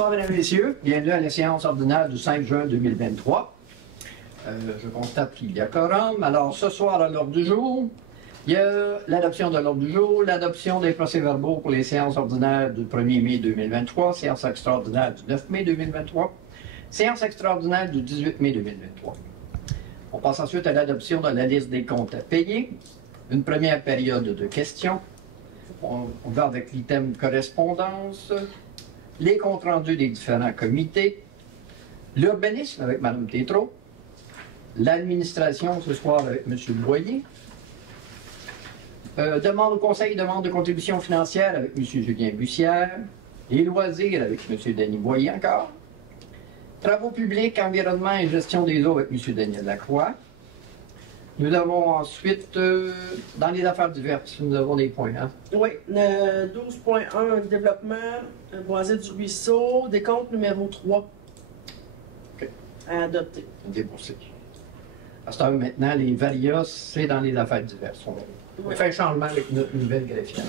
Bonsoir, mesdames et messieurs. Bienvenue à la séance ordinaire du 5 juin 2023. Je constate qu'il y a quorum. Alors, ce soir, à l'ordre du jour, il y a l'adoption de l'ordre du jour, l'adoption des procès-verbaux pour les séances ordinaires du 1er mai 2023, séance extraordinaire du 9 mai 2023, séance extraordinaire du 18 mai 2023. On passe ensuite à l'adoption de la liste des comptes à payer, une première période de questions. On va avec l'item correspondance, les comptes rendus des différents comités, l'urbanisme avec Mme Tétrault, l'administration ce soir avec M. Boyer, demande au conseil, demande de contribution financière avec M. Julien Bussière, les loisirs avec M. Denis Boyer encore, travaux publics, environnement et gestion des eaux avec M. Daniel Lacroix. Nous avons ensuite, dans les affaires diverses, nous avons des points. Hein? Oui, 12.1, développement, boisé du ruisseau, décompte numéro 3. OK. À adopter. Déboursé. À ce temps maintenant, les varias, c'est dans les affaires diverses. On fait un changement avec notre nouvelle greffière.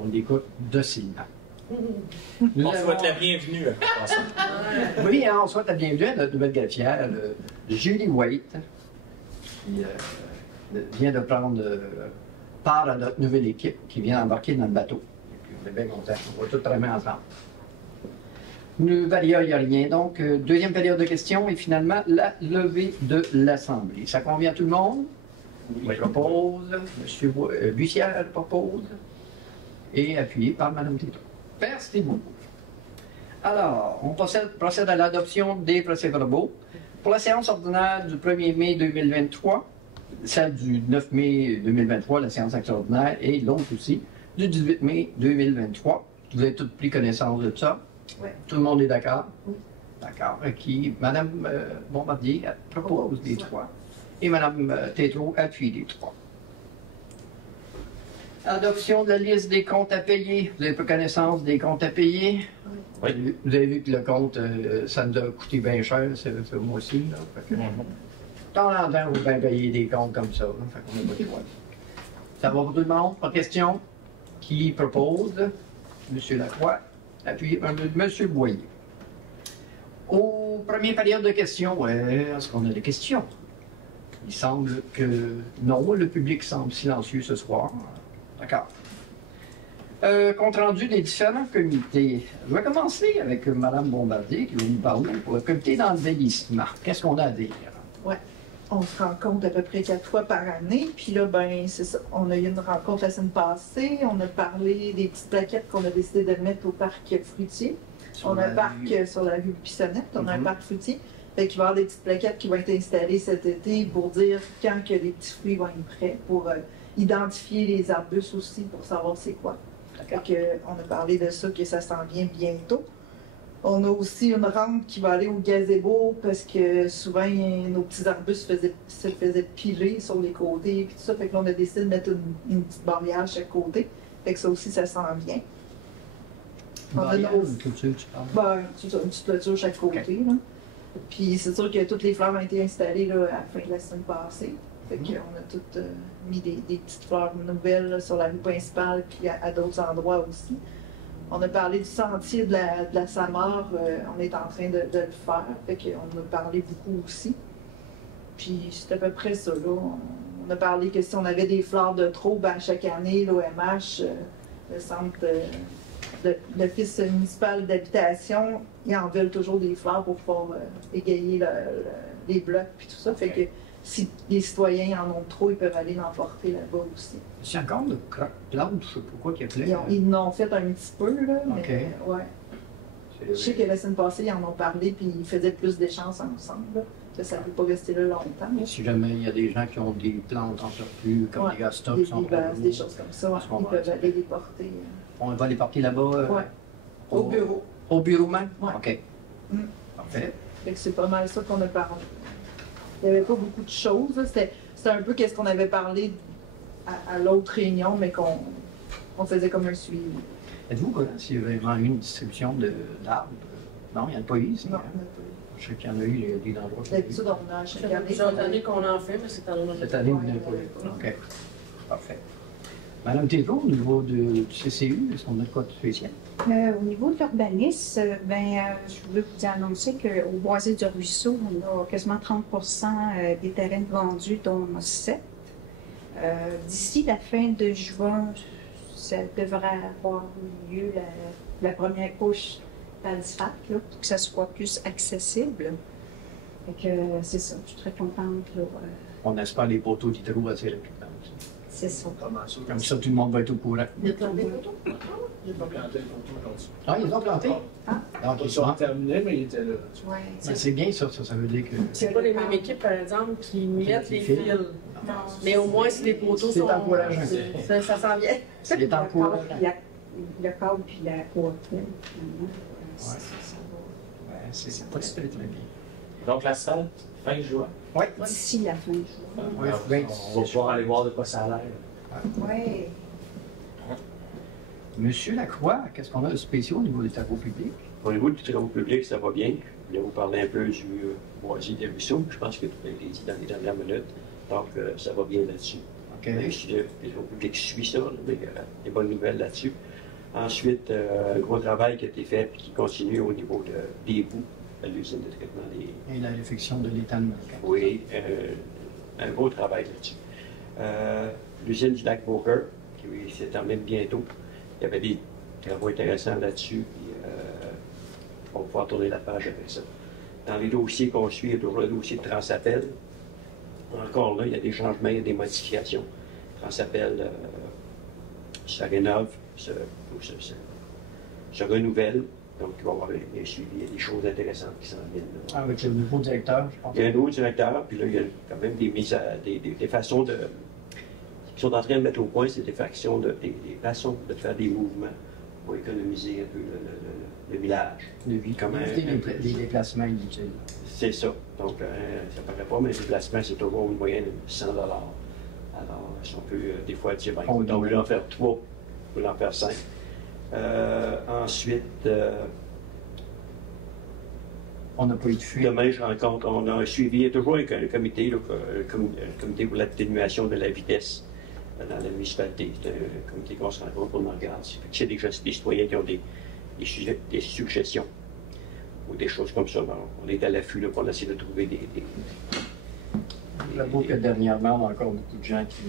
On l'écoute docilement. On souhaite la bienvenue à ça. Oui, hein, on souhaite la bienvenue à notre nouvelle greffière, Julie White, qui vient de prendre part à notre nouvelle équipe qui vient embarquer dans le bateau. Et puis, on est bien contents. On va tout travailler ensemble. Nous, Varia, il n'y a rien. Donc, deuxième période de questions et finalement, la levée de l'Assemblée. Ça convient à tout le monde? Oui. Je propose, M. Bussière propose, et appuyé par Mme Tétrault. Merci beaucoup. Alors, on procède à l'adoption des procès-verbaux. Pour la séance ordinaire du 1er mai 2023, celle du 9 mai 2023, la séance extraordinaire, et l'autre aussi, du 18 mai 2023. Vous avez toutes pris connaissance de ça? Oui. Tout le monde est d'accord? Oui. D'accord. Mme Bombardier propose les trois. Et Mme Tétrault appuie les trois. Adoption de la liste des comptes à payer. Vous avez pris connaissance des comptes à payer? Oui. Vous avez vu que le compte, ça nous a coûté bien cher, c'est moi aussi. Là. Fait que, de temps en temps, vous bien payer des comptes comme ça. Là. Fait qu'on n'a pas le choix. Ça va pour tout le monde? Pas de questions? Qui propose? M. Lacroix. Appuyé par M. Boyer. Aux premières périodes de questions, est-ce qu'on a des questions? Il semble que non, le public semble silencieux ce soir. D'accord. Compte rendu des différents comités. Je vais commencer avec Mme Bombardier qui va nous parler pour le comité d'embellissement. Qu'est-ce qu'on a à dire? Oui. On se rencontre à peu près 4 fois par année. Puis là, ben c'est ça. On a eu une rencontre la semaine passée. On a parlé des petites plaquettes qu'on a décidé de mettre au parc fruitier. On a un parc sur la rue Bissonnette. On a un parc fruitier. Fait qu'il va y avoir des petites plaquettes qui vont être installées cet été pour dire quand que les petits fruits vont être prêts, pour identifier les arbustes aussi, pour savoir c'est quoi. On a parlé de ça, que ça s'en vient bientôt. On a aussi une rampe qui va aller au gazebo parce que souvent nos petits arbustes se faisaient piler sur les côtés et tout ça. Fait que là, on a décidé de mettre une petite barrière à chaque côté. Fait que ça aussi, ça s'en vient. Une clôture, tu parles? Ben, c'est ça, une petite clôture à chaque côté. Okay. Là. Puis c'est sûr que toutes les fleurs ont été installées là, à la fin de la semaine passée. Fait qu'on a toutes mis des petites fleurs nouvelles là, sur la rue principale puis à d'autres endroits aussi. On a parlé du sentier de la Samar, on est en train de le faire. Fait qu'on a parlé beaucoup aussi. Puis c'est à peu près ça. Là. On a parlé que si on avait des fleurs de trop, ben, chaque année, l'OMH, le centre de l'Office municipal d'habitation, ils en veulent toujours des fleurs pour pouvoir égayer les blocs puis tout ça. Fait que si les citoyens en ont trop, ils peuvent aller l'emporter là-bas aussi. C'est encore de croque-plante, je ne sais pas pourquoi qu'il y a plein. Ils en ont fait un petit peu, là, mais ouais. Je sais que la semaine passée, ils en ont parlé, puis ils faisaient plus d'échanges ensemble. Là. Ça ne peut pas rester là longtemps. Là. Si jamais il y a des gens qui ont des plantes en surplus, comme des gastos, des choses comme ça, ils peuvent aller les porter. On va les porter là-bas? Oui, au bureau. Au bureau même? Ouais. OK. Parfait. Fait que c'est pas mal ça qu'on a parlé. Il n'y avait pas beaucoup de choses. C'était un peu ce qu'on avait parlé à l'autre réunion, mais qu'on faisait comme un suivi. Êtes-vous au courant s'il y avait vraiment eu une distribution d'arbres? Non, il n'y en a pas eu ici? Non, hein? il n'y en a pas eu. Je sais qu'il y en a eu des endroits. D'habitude, on a chaque année. Plusieurs années qu'on en fait, mais cette année, on en a Cette année, vous Ouais, n'avez pas eu. OK. Parfait. Madame Thérault, au niveau du CCU, est-ce qu'on a de quoi de spécial? Au niveau de l'urbanisme, je veux vous annoncer qu'au Boisé du Ruisseau, on a quasiment 30 des terrains vendus, dont 7. D'ici la fin de juin, ça devrait avoir lieu la première couche d'asphalte, pour que ça soit plus accessible. Fait que c'est ça, je suis très contente. Là, On espère les poteaux d'hydro assez rapidement aussi. c'est ça. Comme ça, tout le monde va être au courant. Il y a plein de photos. J'ai pas planté le photo aujourd'hui. Ah, ils ont planté? Ah. Donc, Ils ils sont sont... terminés, mais ils étaient là. Ouais, Ben, c'est bien ça, ça veut dire que... C'est pas les mêmes équipes, par exemple, qui mettent les fils. non, Mais au moins, si les poteaux C'est sont. encourageant. Ça s'en vient. C'est le cadre encourageant. puis le cadre puis la poitrine, finalement, ça va. Ouais, c'est pas très, très bien. Donc la salle, fin juin. Oui. D'ici la fin du jour. Ouais, On va pouvoir aller voir de quoi ça a l'air. Oui. Monsieur Lacroix, qu'est-ce qu'on a de spécial au niveau des travaux publics? Au niveau du travaux public, ça va bien. Je voulais vous parler un peu du Boisé des Ruisseaux. Je pense que tout a été dit dans les dernières minutes. Donc, ça va bien là-dessus. OK. Les travaux publics suivent ça, mais des bonnes nouvelles là-dessus. Ensuite, un gros travail qui a été fait et qui continue au niveau des boues à l'usine de traitement des... Et la réflexion de l'étalement. Oui, un gros travail là-dessus. L'usine du lac Beaucœur, qui se termine bientôt. Il y avait des travaux intéressants là-dessus. Puis, on va pouvoir tourner la page avec ça. Dans les dossiers qu'on suit, il y a toujours le dossier de Transappel. Encore là, il y a des changements, il y a des modifications. Transappel se rénove, se renouvelle. Donc, il va y avoir un suivi, il y a des choses intéressantes qui s'en viennent. Là. Avec le nouveau directeur, je pense. Il y a un nouveau directeur, puis là, il y a quand même des façons de. Ils sont en train de mettre au point, c'est des façons de faire des mouvements pour économiser un peu le village. De vie. Comment Éviter les déplacements inutiles. C'est ça. Donc, ça paraît pas, mais les déplacements, c'est toujours une moyenne de 100 $. Alors, si on peut, des fois, dire, ben, écoute, on veut en faire 3, on veut en faire 5. Ensuite, on n'a pas eu de fuite. demain, je rencontre, on a un suivi, il y a toujours un comité, là, un comité pour l'atténuation de la vitesse dans la municipalité. C'est un comité qu'on se rencontre, on en regarde. C'est des citoyens qui ont des suggestions ou des choses comme ça. Bon, on est à l'affût là, pour essayer de trouver des... J'avoue que dernièrement, on a encore beaucoup de gens qui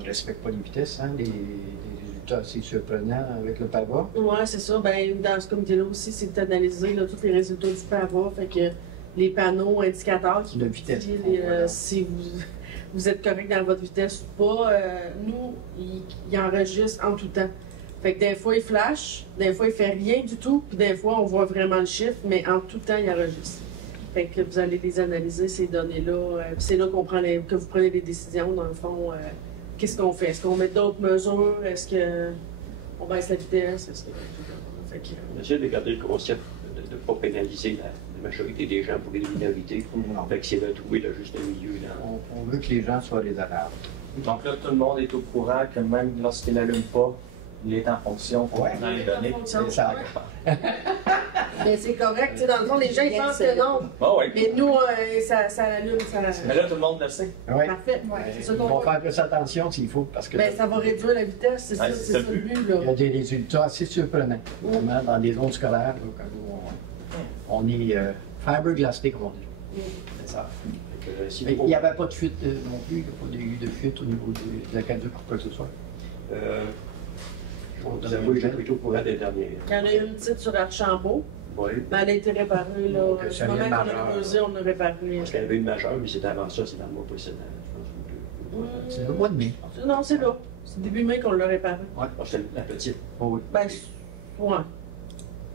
ne respectent pas les vitesses, hein, des résultats assez surprenants avec le PAVA. Oui, c'est ça. Ben, dans ce comité-là aussi, c'est d'analyser là, tous les résultats du PAVA. Fait que les panneaux indicateurs qui De vitesse. disent si vous êtes correct dans votre vitesse ou pas, nous, ils enregistrent en tout temps. Fait que des fois, il flash, des fois, il fait rien du tout, puis des fois, on voit vraiment le chiffre, mais en tout temps, il enregistre. Fait que vous allez les analyser, ces données-là. Puis c'est là que vous prenez des décisions, dans le fond. Qu'est-ce qu'on fait? Est-ce qu'on met d'autres mesures? Est-ce qu'on baisse la vitesse? Fait que, On essaie de garder le concept de ne pas pénaliser la majorité des gens pour les minorités. Fait que c'est de trouver le juste milieu. On veut que les gens soient raisonnables. Donc là, tout le monde est au courant que même lorsqu'il n'allume pas, il est en fonction pour Ouais. dans les données. C'est ça. mais c'est correct. Tu sais, dans le fond, les gens, ils pensent que non. Bon, oui. Mais nous, ça allume, ça... Mais là, tout le monde le sait. Ouais. Parfait. C'est ça Ils qu'on vont veut. faire plus attention s'il faut, parce que Ben, ça va réduire la vitesse, c'est Ouais, ça, c'est c'est ça ça le le but, il y a là. des résultats assez surprenants, vraiment, dans des zones scolaires, là, comme on est fiberglassé, comme on dit. C'est ça. Mais il n'y avait pas de fuite non plus, il n'y a pas eu de fuite au niveau de la caduque ou quoi que ce soit. Vous avouez, j'ai plutôt au courant des derniers. Il y en a eu une petite sur Archambault, Oui. mais elle a été réparée, là. Donc, Du ça moment vient qu'on a majeur. creusé, on a réparé. Parce qu'il y avait une majeure, mais c'était avant ça, c'est dans le mois précédent, je pense. C'est le mois de mai. Non, c'est là. C'est début mai qu'on l'a réparé. Ah, c'était la petite. Oh, oui. Ben, ouais.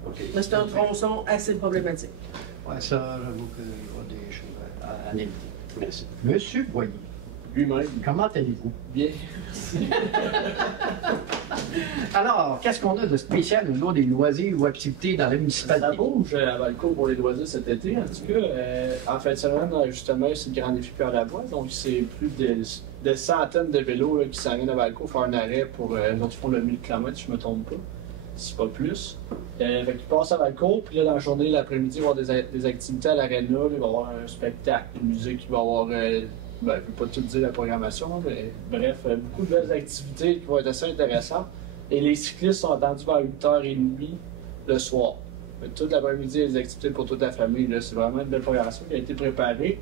OK. Mais c'est un tronçon assez problématique. Ouais, ça, j'avoue qu'il y a des choses à analyser. Merci. Monsieur Boyer, Lui-même, comment allez-vous? bien. Alors, qu'est-ce qu'on a de spécial au niveau des loisirs ou activités dans la Ça municipalité? bouge à Valcourt pour les loisirs cet été. En tout cas, en fin de semaine, justement, c'est le Grand Défi Peur à Bois. Donc, c'est plus de centaines de vélos là, qui s'arrêtent à Valcourt faire un arrêt pour l'autre font le 1000 km, si je ne me trompe pas. Si pas plus. Fait qu'ils passent à Valcourt, puis là, dans la journée, l'après-midi, il va y avoir des activités à l'aréna. Il va y avoir un spectacle de musique, il va y avoir ben, je ne peux pas tout dire la programmation, mais bref, beaucoup de belles activités qui vont être assez intéressantes. Et les cyclistes sont attendus vers 8h30 le soir. Toute l'après-midi, il y a des activités pour toute la famille. C'est vraiment une belle programmation qui a été préparée.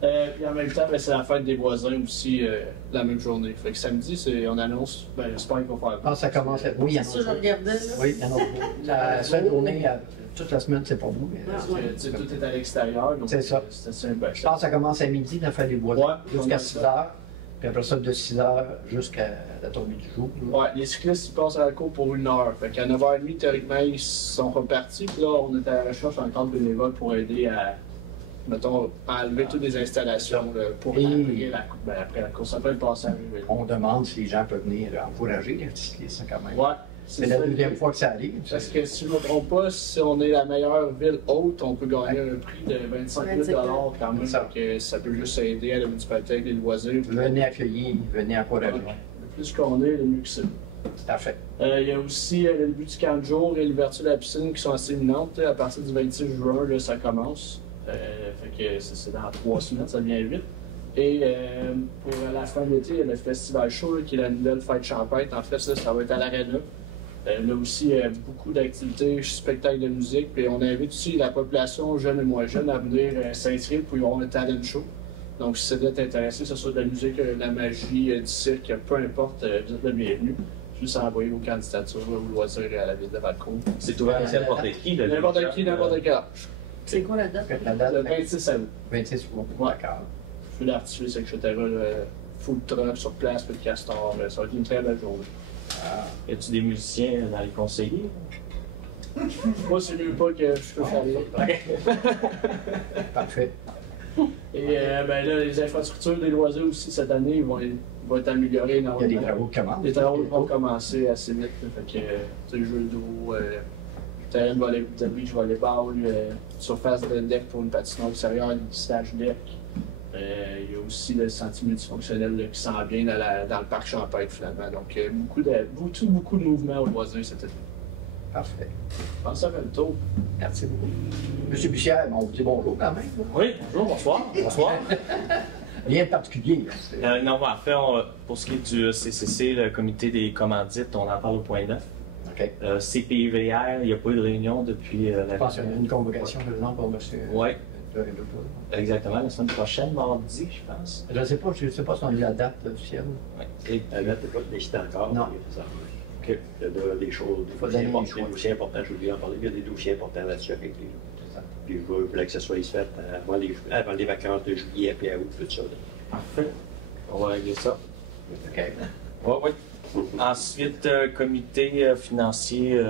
Puis en même temps, ben, c'est la fête des voisins aussi la même journée. Fait que samedi, on annonce, ben, j'espère qu'ils vont faire. Ah, ça commence à... Oui, il y en a. C'est ça, je regardais. Là. Oui, il y en a. La seule journée, toute la semaine, c'est pour vous. Parce que tu sais, tout est à l'extérieur. C'est ça. C'est assez belle. Je pense que ça commence à midi, la fête des voisins, Ouais, jusqu'à 6 h. Puis après ça, de 6 h jusqu'à la tombée du jour. Ouais, les cyclistes, ils passent à la cour pour 1 heure. Fait qu'à 9h30, théoriquement, ils sont repartis. Puis là, on est à la recherche encore de bénévoles pour aider à, mettons, à enlever toutes les installations là, pour après la course. Après le passage. On demande si les gens peuvent venir encourager les cyclistes quand même. Ouais. C'est la deuxième fois que ça arrive. Parce que si je ne me trompe pas, si on est la meilleure ville haute, on peut gagner un prix de 25 000 quand même. Que ça peut juste aider à la municipalité avec les loisirs. Venez accueillir, venez encourager. Ouais. Le plus qu'on est, le mieux que c'est. Tout à fait. Il y a aussi le début du camp de jour et l'ouverture de la piscine qui sont assez imminentes. À partir du 26 juin, là, ça commence. Fait que c'est dans 3 semaines, ça vient vite. Et pour la fin de l'été, il y a le Festival Chaud, là, qui est la nouvelle fête champêtre. En fait, ça va être à l'Arena. Là aussi, beaucoup d'activités, spectacles de musique. Puis on invite aussi la population jeune et moins jeune à venir s'inscrire pour y avoir un talent show. Donc, si vous êtes intéressé, que ce soit de la musique, de la magie, du cirque, peu importe, vous êtes le bienvenu. Juste à envoyer vos candidatures au loisir à la ville de Valcourt. C'est ouvert à n'importe qui. N'importe qui, n'importe quel âge. C'est quoi la date? La date, Le 26 août. 26 août. Ouais. D'accord. Feu d'artifice, etc. Food truck sur place, peu de castor. Ça va être une très belle journée. Y a-tu des musiciens dans les conseillers? Moi, c'est mieux pas que je peux faire là. Parfait. Et ben là, les infrastructures des loisirs aussi, cette année, ils vont être améliorées Il y a énormément. des travaux qui commencent. Les travaux vont commencer assez vite. Là, fait que, tu sais, jeux d'eau, terrain de beach volleyball, surface de deck pour une patinoire extérieure, du stage deck. Il y a aussi le sentier multifonctionnel là, qui s'en vient dans le parc champêtre finalement. Donc beaucoup de mouvements au loisir cet été. Parfait. Je pense que ça fait le tour. Merci beaucoup. Monsieur Bussière, on vous dit bonjour quand même. Oui, bonjour, bonsoir. Bonsoir. Rien de particulier. Non, en fait, pour ce qui est du CCC, le comité des commandites, on en parle au point 9. OK. CPIVR, il n'y a pas eu de réunion depuis la... Je pense qu'il y a une convocation de nom pour monsieur. Oui. Exactement, la semaine prochaine, mardi, je pense. Je ne sais pas si on a la date officielle. Oui. La date n'est pas décidée encore. Non. Il y a des choses, Faut donner des choix. des dossiers importants, je voulais en parler. Il y a des dossiers importants là-dessus avec les gens. Puis je voulais que ça soit fait avant les vacances de juillet et août, tout ça. Parfait. On va régler ça. OK. Oui. Ensuite, comité financier.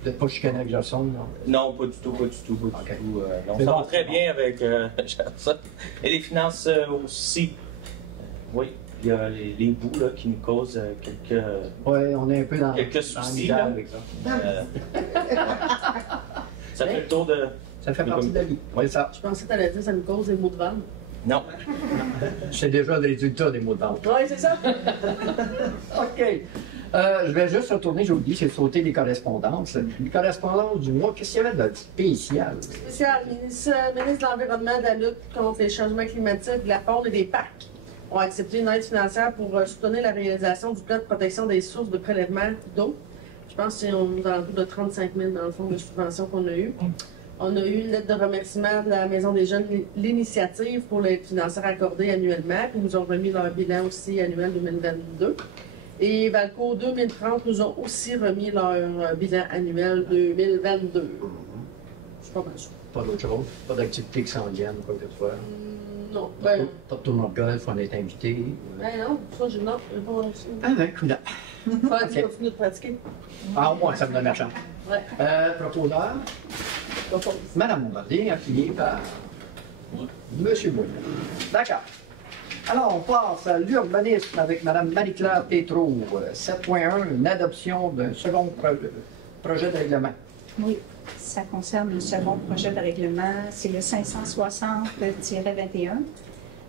Vous n'êtes pas chicané avec Gerson, non? Non, pas du tout. Non, C'est ça bon. va très bien avec Gerson. Et les finances aussi. Oui, il y a les bouts là, qui nous causent quelques. Oui, on est un peu dans Quelques soucis, l'hiver là. avec ça. Ça fait le tour de. Ça fait partie de la vie. Oui, ça. Je pensais que tu allais dire ça me cause des maux de ventre. Non. C'est déjà le résultat des mots de vente. Oui, c'est ça. OK. Je vais juste retourner, j'ai oublié, c'est sauter les correspondances. Les correspondances du mois, qu'est-ce qu'il y avait de spécial? Spécial, ministre de l'Environnement, de la lutte contre les changements climatiques, de la faune et des parcs ont accepté une aide financière pour soutenir la réalisation du plan de protection des sources de prélèvement d'eau. Je pense que c'est dans le bout de 35 000 dans le fond de subvention qu'on a eu. On a eu une lettre de remerciement de la Maison des Jeunes, l'initiative pour l'aide financière accordée annuellement. Puis ils nous ont remis leur bilan aussi annuel 2022. Et Valcourt 2030 nous ont aussi remis leur bilan annuel 2022. C'est pas mal ça. Pas d'autre chose? Pas d'activité qui s'en viennent, quoi que ce soit? Non. Pas de tournoi de golf, on est invité. Non, ça, j'ai pas aussi. Ah ben, cool. Tu continues de pratiquer. Ah, au moins, ça me donne la chance. Ouais. Proposeur, Madame Bombardier, affiliée par Monsieur Bouillon. D'accord. Alors, on passe à l'urbanisme avec Mme Marie-Claire Tétrault. 7.1, une adoption d'un second projet de règlement. Oui, ça concerne le second projet de règlement. C'est le 560-21,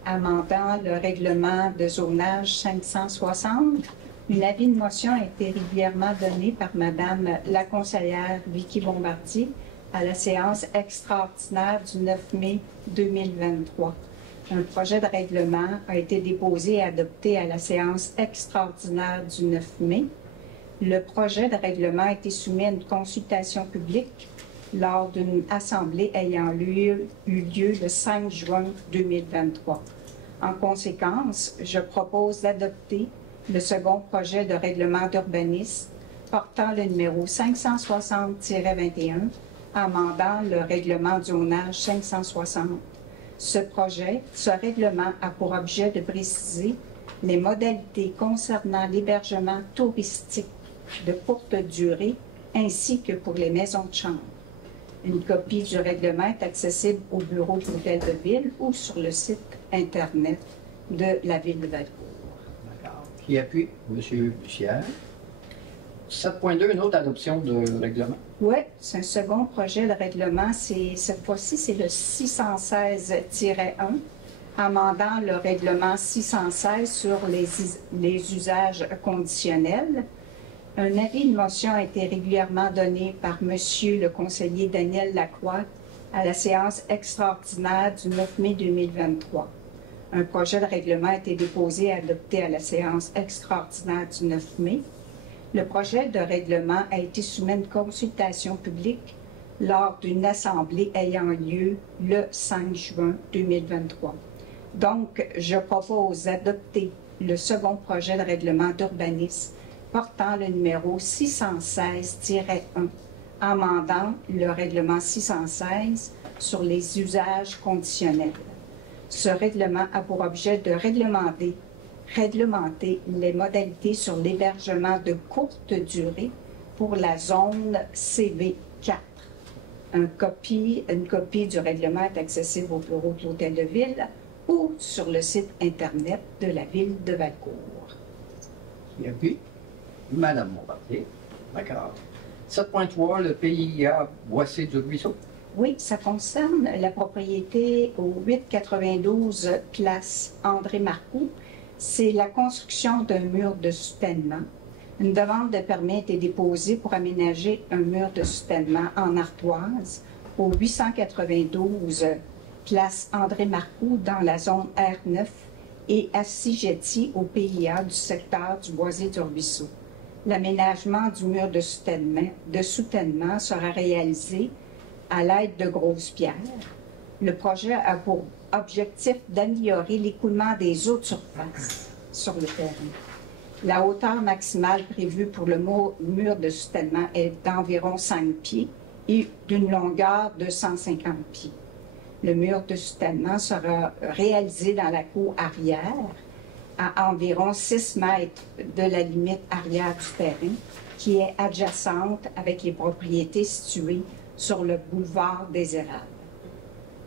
amendant le règlement de zonage 560. Une avis de motion a été régulièrement donné par Mme la conseillère Vicky Bombardier à la séance extraordinaire du 9 mai 2023. Un projet de règlement a été déposé et adopté à la séance extraordinaire du 9 mai. Le projet de règlement a été soumis à une consultation publique lors d'une assemblée ayant eu lieu le 5 juin 2023. En conséquence, je propose d'adopter le second projet de règlement d'urbanisme portant le numéro 560-21, amendant le règlement du zonage 560. Ce règlement a pour objet de préciser les modalités concernant l'hébergement touristique de courte durée ainsi que pour les maisons de chambre. Une copie du règlement est accessible au bureau de l'hôtel de ville ou sur le site Internet de la ville de Valcourt. D'accord. Qui appuie? M. Bussière. 7.2, une autre adoption de règlement. Oui, c'est un second projet de règlement. Cette fois-ci, c'est le 616-1, amendant le règlement 616 sur les usages conditionnels. Un avis de motion a été régulièrement donné par Monsieur le conseiller Daniel Lacroix à la séance extraordinaire du 9 mai 2023. Un projet de règlement a été déposé et adopté à la séance extraordinaire du 9 mai. Le projet de règlement a été soumis à une consultation publique lors d'une assemblée ayant lieu le 5 juin 2023. Donc, je propose d'adopter le second projet de règlement d'urbanisme portant le numéro 616-1, amendant le règlement 616 sur les usages conditionnels. Ce règlement a pour objet de réglementer les modalités sur l'hébergement de courte durée pour la zone CV4. Une copie du règlement est accessible au bureau de l'hôtel de ville ou sur le site Internet de la ville de Valcourt. Qui appuie? Madame Bombardier. D'accord. 7.3, le PIA Boissé du Ruisseau. Oui, ça concerne la propriété au 892 place André Marcoux. C'est la construction d'un mur de soutènement. Une demande de permis a été déposée pour aménager un mur de soutènement en ardoise au 892 place André Marcoux dans la zone R9 et assujetti au PIA du secteur du Boisé du Ruisseau. L'aménagement du mur de soutènement sera réalisé à l'aide de grosses pierres. Le projet a pour objectif d'améliorer l'écoulement des eaux de surface sur le terrain. La hauteur maximale prévue pour le mur de soutènement est d'environ 5 pieds et d'une longueur de 150 pieds. Le mur de soutènement sera réalisé dans la cour arrière, à environ 6 mètres de la limite arrière du terrain, qui est adjacente avec les propriétés situées sur le boulevard des Érables.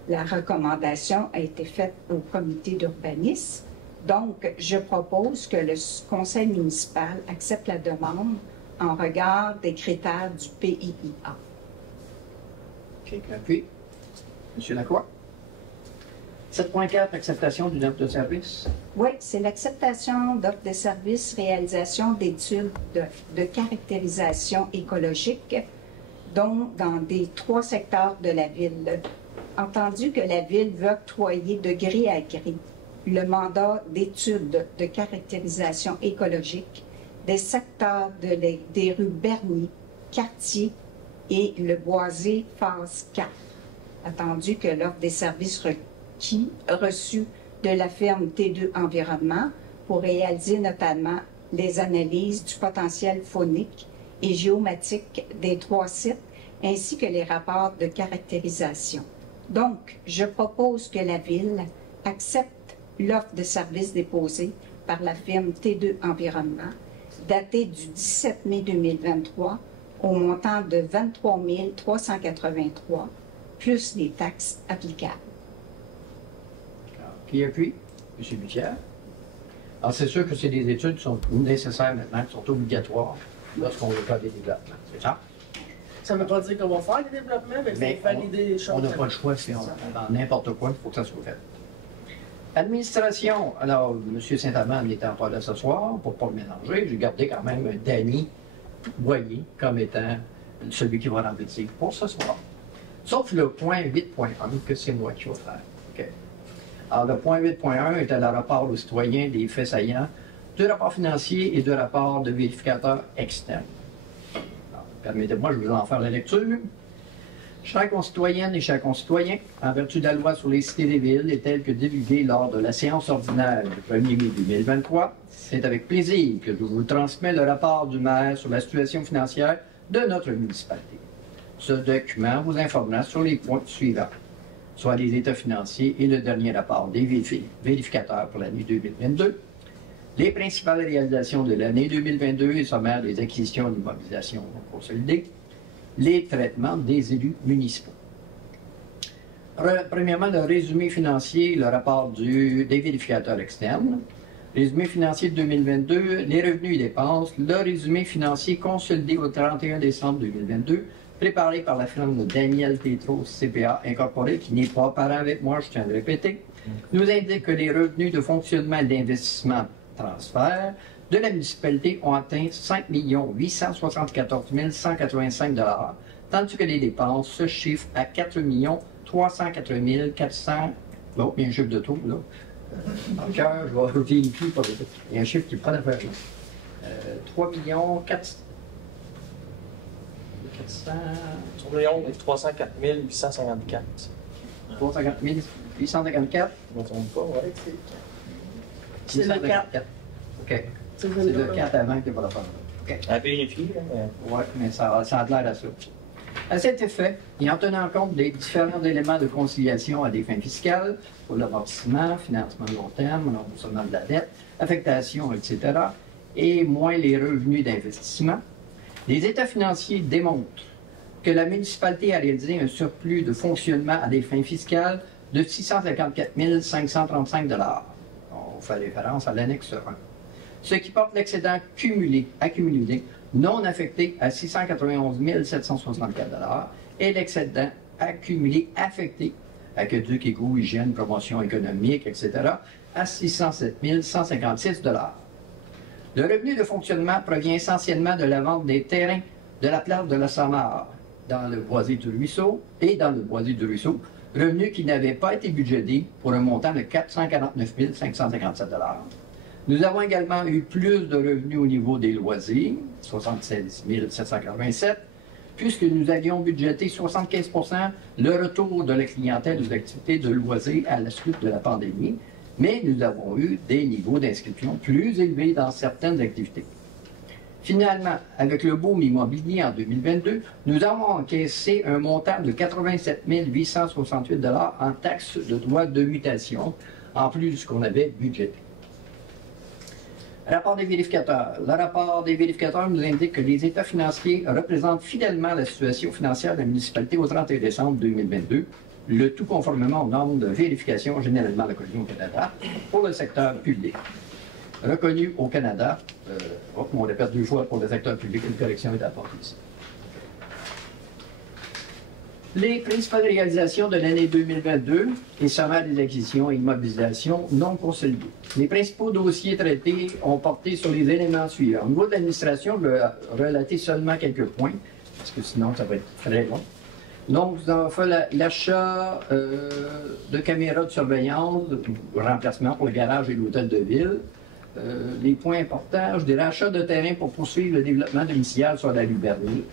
La recommandation a été faite au comité d'urbanisme, donc je propose que le conseil municipal accepte la demande en regard des critères du PIIA. Quelqu'un appuie? M. Lacroix. 7.4, acceptation d'une offre de service. Oui, c'est l'acceptation d'offres de services, réalisation d'études de caractérisation écologique, dont dans des 3 secteurs de la ville. Entendu que la ville veut octroyer de gré à gré le mandat d'études de caractérisation écologique des secteurs des rues Bernier, Cartier et le Boisé phase 4. Attendu que l'offre des services reçus de la firme T2 Environnement pour réaliser notamment les analyses du potentiel faunique et géomatique des 3 sites, ainsi que les rapports de caractérisation. Donc, je propose que la Ville accepte l'offre de service déposée par la firme T2 Environnement, datée du 17 mai 2023, au montant de 23 383, plus les taxes applicables. Qui appuie? M. Bussière. Alors, c'est sûr que c'est des études qui sont nécessaires maintenant, qui sont obligatoires lorsqu'on veut faire des développements. C'est ça? Ça ne veut pas dire qu'on va faire des développements, mais il faut valider les choses. On n'a pas le choix, c'est dans n'importe quoi, il faut que ça soit fait. Administration. Alors, M. Saint-Amand n'étant pas là ce soir, pour ne pas le mélanger, j'ai gardé quand même Danny Boyer comme étant celui qui va remplir pour ce soir. Sauf le point 8.1 que c'est moi qui vais faire. Okay. Alors, le point 8.1 était le rapport aux citoyens des faits saillants, du rapport financier et du rapport de vérificateur externe. Permettez-moi, je vais vous en faire la lecture. Chers concitoyennes et chers concitoyens, en vertu de la loi sur les cités des villes et telle que divulguée lors de la séance ordinaire du 1er mai 2023, c'est avec plaisir que je vous transmets le rapport du maire sur la situation financière de notre municipalité. Ce document vous informera sur les points suivants, soit les états financiers et le dernier rapport des vérificateurs pour l'année 2022, les principales réalisations de l'année 2022 et sommaire des acquisitions et immobilisations consolidées, les traitements des élus municipaux. Premièrement, le résumé financier, le rapport des vérificateurs externes. Résumé financier de 2022, les revenus et dépenses. Le résumé financier consolidé au 31 décembre 2022, préparé par la firme de Daniel Tétros CPA Incorporé, qui n'est pas parent avec moi, je tiens à le répéter, nous indique que les revenus de fonctionnement et d'investissement transfert de la municipalité ont atteint 5 874 185 $, tandis que les dépenses se chiffrent à 4 304 400 bon, il y a un chiffre de tout, là. En cœur, je vais vérifier, il y a un chiffre qui n'est pas d'affaire, là. 3 400... 304 854. 350 854? Je ne me trompe pas, ouais. C'est le 4. OK. C'est le 4 avant qu'il n'y a pas d'affaire. OK. À vérifier, là. Oui, mais ça a l'air à ça. À cet effet, et en tenant compte des différents éléments de conciliation à des fins fiscales, pour l'amortissement, financement de long terme, remboursement de la dette, affectation, etc., et moins les revenus d'investissement, les états financiers démontrent que la municipalité a réalisé un surplus de fonctionnement à des fins fiscales de 654 535 $. On fait référence à l'annexe 1. Ce qui porte l'excédent accumulé non affecté à 691 764 $ et l'excédent accumulé affecté, aqueduc, égout, hygiène, promotion économique, etc., à 607 156 $. Le revenu de fonctionnement provient essentiellement de la vente des terrains de la place de la Samar dans le boisé du Ruisseau et dans le boisé du Ruisseau, revenu qui n'avait pas été budgété pour un montant de 449 557 $. Nous avons également eu plus de revenus au niveau des loisirs, 76 787, puisque nous avions budgété 75 % le retour de la clientèle aux activités de loisirs à la suite de la pandémie, mais nous avons eu des niveaux d'inscription plus élevés dans certaines activités. Finalement, avec le boom immobilier en 2022, nous avons encaissé un montant de 87 868 $ en taxes de droits de mutation, en plus de ce qu'on avait budgété. Rapport des vérificateurs. Le rapport des vérificateurs nous indique que les états financiers représentent fidèlement la situation financière de la municipalité au 31 décembre 2022, le tout conformément aux normes de vérification généralement reconnues au Canada pour le secteur public. Reconnu au Canada, on répète 2 fois pour le secteur public, une correction est apportée ici. Les principales réalisations de l'année 2022 et sommaire des acquisitions et immobilisations non consolidées. Les principaux dossiers traités ont porté sur les éléments suivants. Au niveau de l'administration, je vais relater seulement quelques points, parce que sinon ça va être très long. Donc, nous avons fait l'achat de caméras de surveillance, remplacement pour le garage et l'hôtel de ville. Les points importants, je dirais achat de terrain pour poursuivre le développement domiciliaire sur la rue Bernier.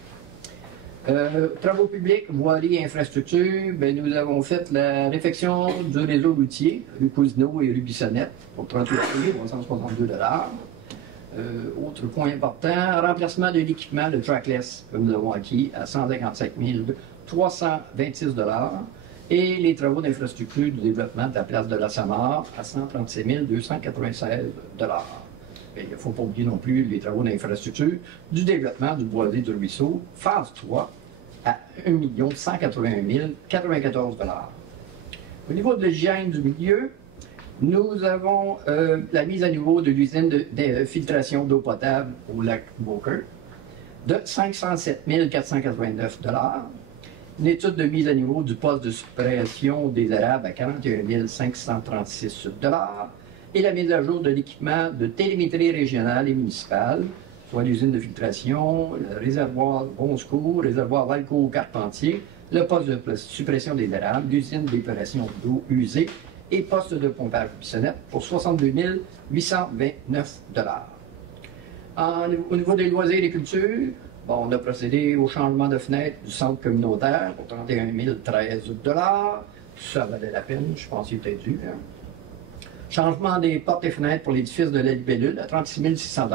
Travaux publics, voirie et infrastructures, nous avons fait la réfection du réseau routier, rue Cousineau et rue Bissonnette, pour 38 362 $. Autre point important, remplacement de l'équipement de trackless que nous avons acquis à 155 326 $. Et les travaux d'infrastructure du développement de la place de la Samar à 137 296 $. Il ne faut pas oublier non plus les travaux d'infrastructure du développement du boisé du Ruisseau, phase 3, à 1 181 094 $. Au niveau de l'hygiène du milieu, nous avons la mise à niveau de l'usine de filtration d'eau potable au lac Walker de 507 489 $. Une étude de mise à niveau du poste de suppression des érables à 41 536 $. Et la mise à jour de l'équipement de télémétrie régionale et municipale, soit l'usine de filtration, le réservoir Bon Secours, le réservoir Valco-Carpentier, le poste de suppression des érables, l'usine d'épuration d'eau usée et poste de pompage Bissonnette pour 62 829 Au niveau des loisirs et cultures, bon, on a procédé au changement de fenêtre du centre communautaire pour 31 013 Ça valait la peine, je pense qu'il était dû. Hein. Changement des portes et fenêtres pour l'édifice de la Libellule à 36 600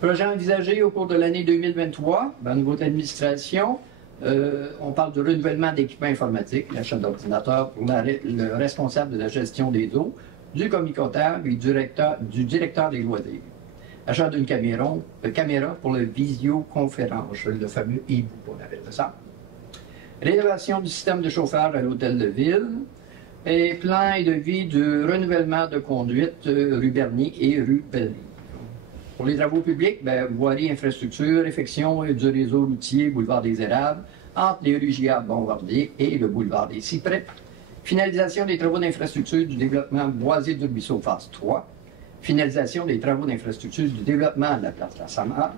Projet envisagé au cours de l'année 2023, au niveau de l'administration, on parle du renouvellement d'équipements informatiques, l'achat d'ordinateurs pour le responsable de la gestion des eaux, du commis comptable et du directeur des loisirs. Achat d'une caméra pour le visioconférence, le fameux hibou qu'on appelle ça. Rénovation du système de chauffage à l'hôtel de ville. Et plan et devis du renouvellement de conduite rue Bernier et rue Belleville. Pour les travaux publics, voirie, infrastructure, effection du réseau routier boulevard des Érables, entre les rues Giard-Bombardier et le boulevard des Cyprès. Finalisation des travaux d'infrastructure du développement Boisé du Ruisseau phase 3. Finalisation des travaux d'infrastructure du développement de la place La Samar.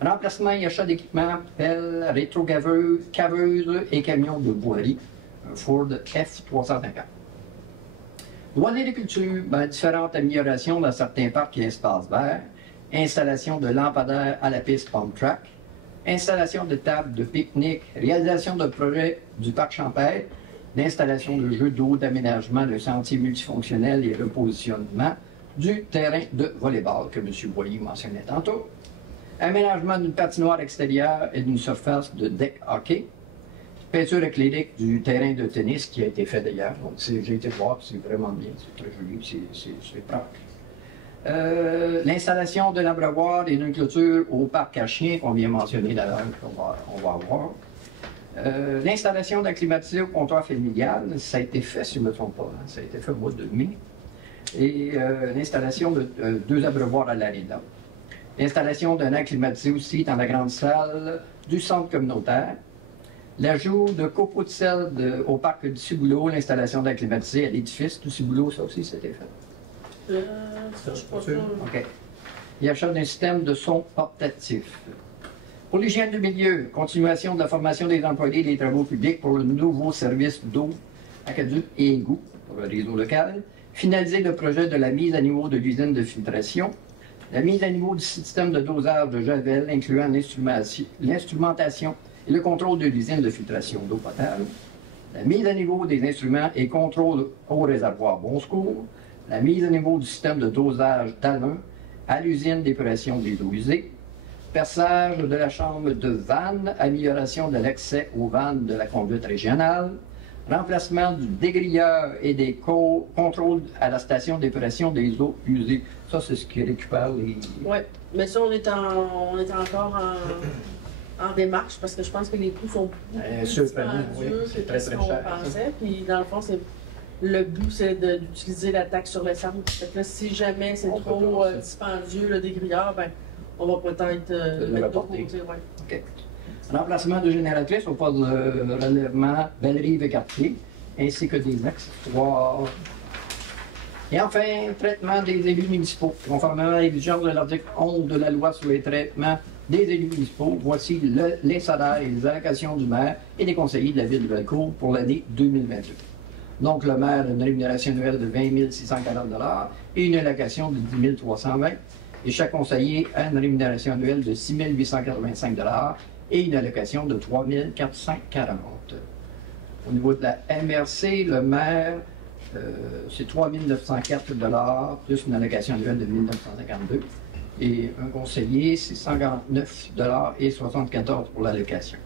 Remplacement et achat d'équipements, pelles, rétro-caveuses et camions de voirie. Ford F350. Loisirs de culture, différentes améliorations dans certains parcs et espaces verts, installation de lampadaires à la piste Pump Track, installation de tables de pique-nique, réalisation de projets du parc champêtre, l'installation de jeux d'eau, d'aménagement de sentiers multifonctionnels et repositionnement du terrain de volleyball que M. Boyer mentionnait tantôt, aménagement d'une patinoire extérieure et d'une surface de deck hockey, peinture éclairique du terrain de tennis qui a été fait d'ailleurs. Donc, j'ai été voir, c'est vraiment bien, c'est très joli, c'est propre. L'installation de l'abreuvoir et d'une clôture au parc à chiens qu'on vient mentionner d'ailleurs, on va voir. L'installation d'un climatiseur au comptoir familial, ça a été fait, si je ne me trompe pas, hein, ça a été fait au mois de mai. Et l'installation de 2 abreuvoirs à l'aréna. L'installation d'un air climatisé aussi dans la grande salle du centre communautaire. L'ajout de copeaux de sel au parc du Ciboulot, l'installation d'air climatisé à l'édifice du Ciboulot, ça aussi, c'était fait. Ça, je pense pas. OK. Et achat d'un système de son portatif. Pour l'hygiène du milieu, continuation de la formation des employés des travaux publics pour le nouveau service d'eau, aqueduc et égout pour le réseau local. Finaliser le projet de la mise à niveau de l'usine de filtration. La mise à niveau du système de dosage de Javel, incluant l'instrumentation et le contrôle de l'usine de filtration d'eau potable, la mise à niveau des instruments et contrôle au réservoir Bon Secours, la mise à niveau du système de dosage d'Alun à l'usine d'épuration des eaux usées, perçage de la chambre de vannes, amélioration de l'accès aux vannes de la conduite régionale, remplacement du dégrilleur et des contrôles à la station d'épuration des eaux usées. Ça, c'est ce qui récupère les... Oui, mais ça, on est encore en démarche parce que je pense que les coûts sont beaucoup plus dispendieux c'est que très, ce très qu'on cher. pensait. Puis dans le fond, le but, c'est d'utiliser la taxe sur l'essence. Fait que là, si jamais c'est trop dispendieux, le dégrilleur, ben, on va peut-être mettre de côté. Ouais. OK. Remplacement de génératrices au poste de relèvement Belle-Rive et Quartier, ainsi que des accessoires. Et enfin, traitement des élus municipaux. Conformément à l'exigence de l'article 11 de la loi sur les traitements des élus municipaux, voici les salaires et les allocations du maire et des conseillers de la ville de Valcourt pour l'année 2022. Donc, le maire a une rémunération annuelle de 20 640 $ et une allocation de 10 320 $. Et chaque conseiller a une rémunération annuelle de 6 885 $ et une allocation de 3 440 $. Au niveau de la MRC, le maire, c'est 3 904 $ plus une allocation annuelle de 1 952 $. Et un conseiller, c'est 149 $ et 74 $ pour l'allocation.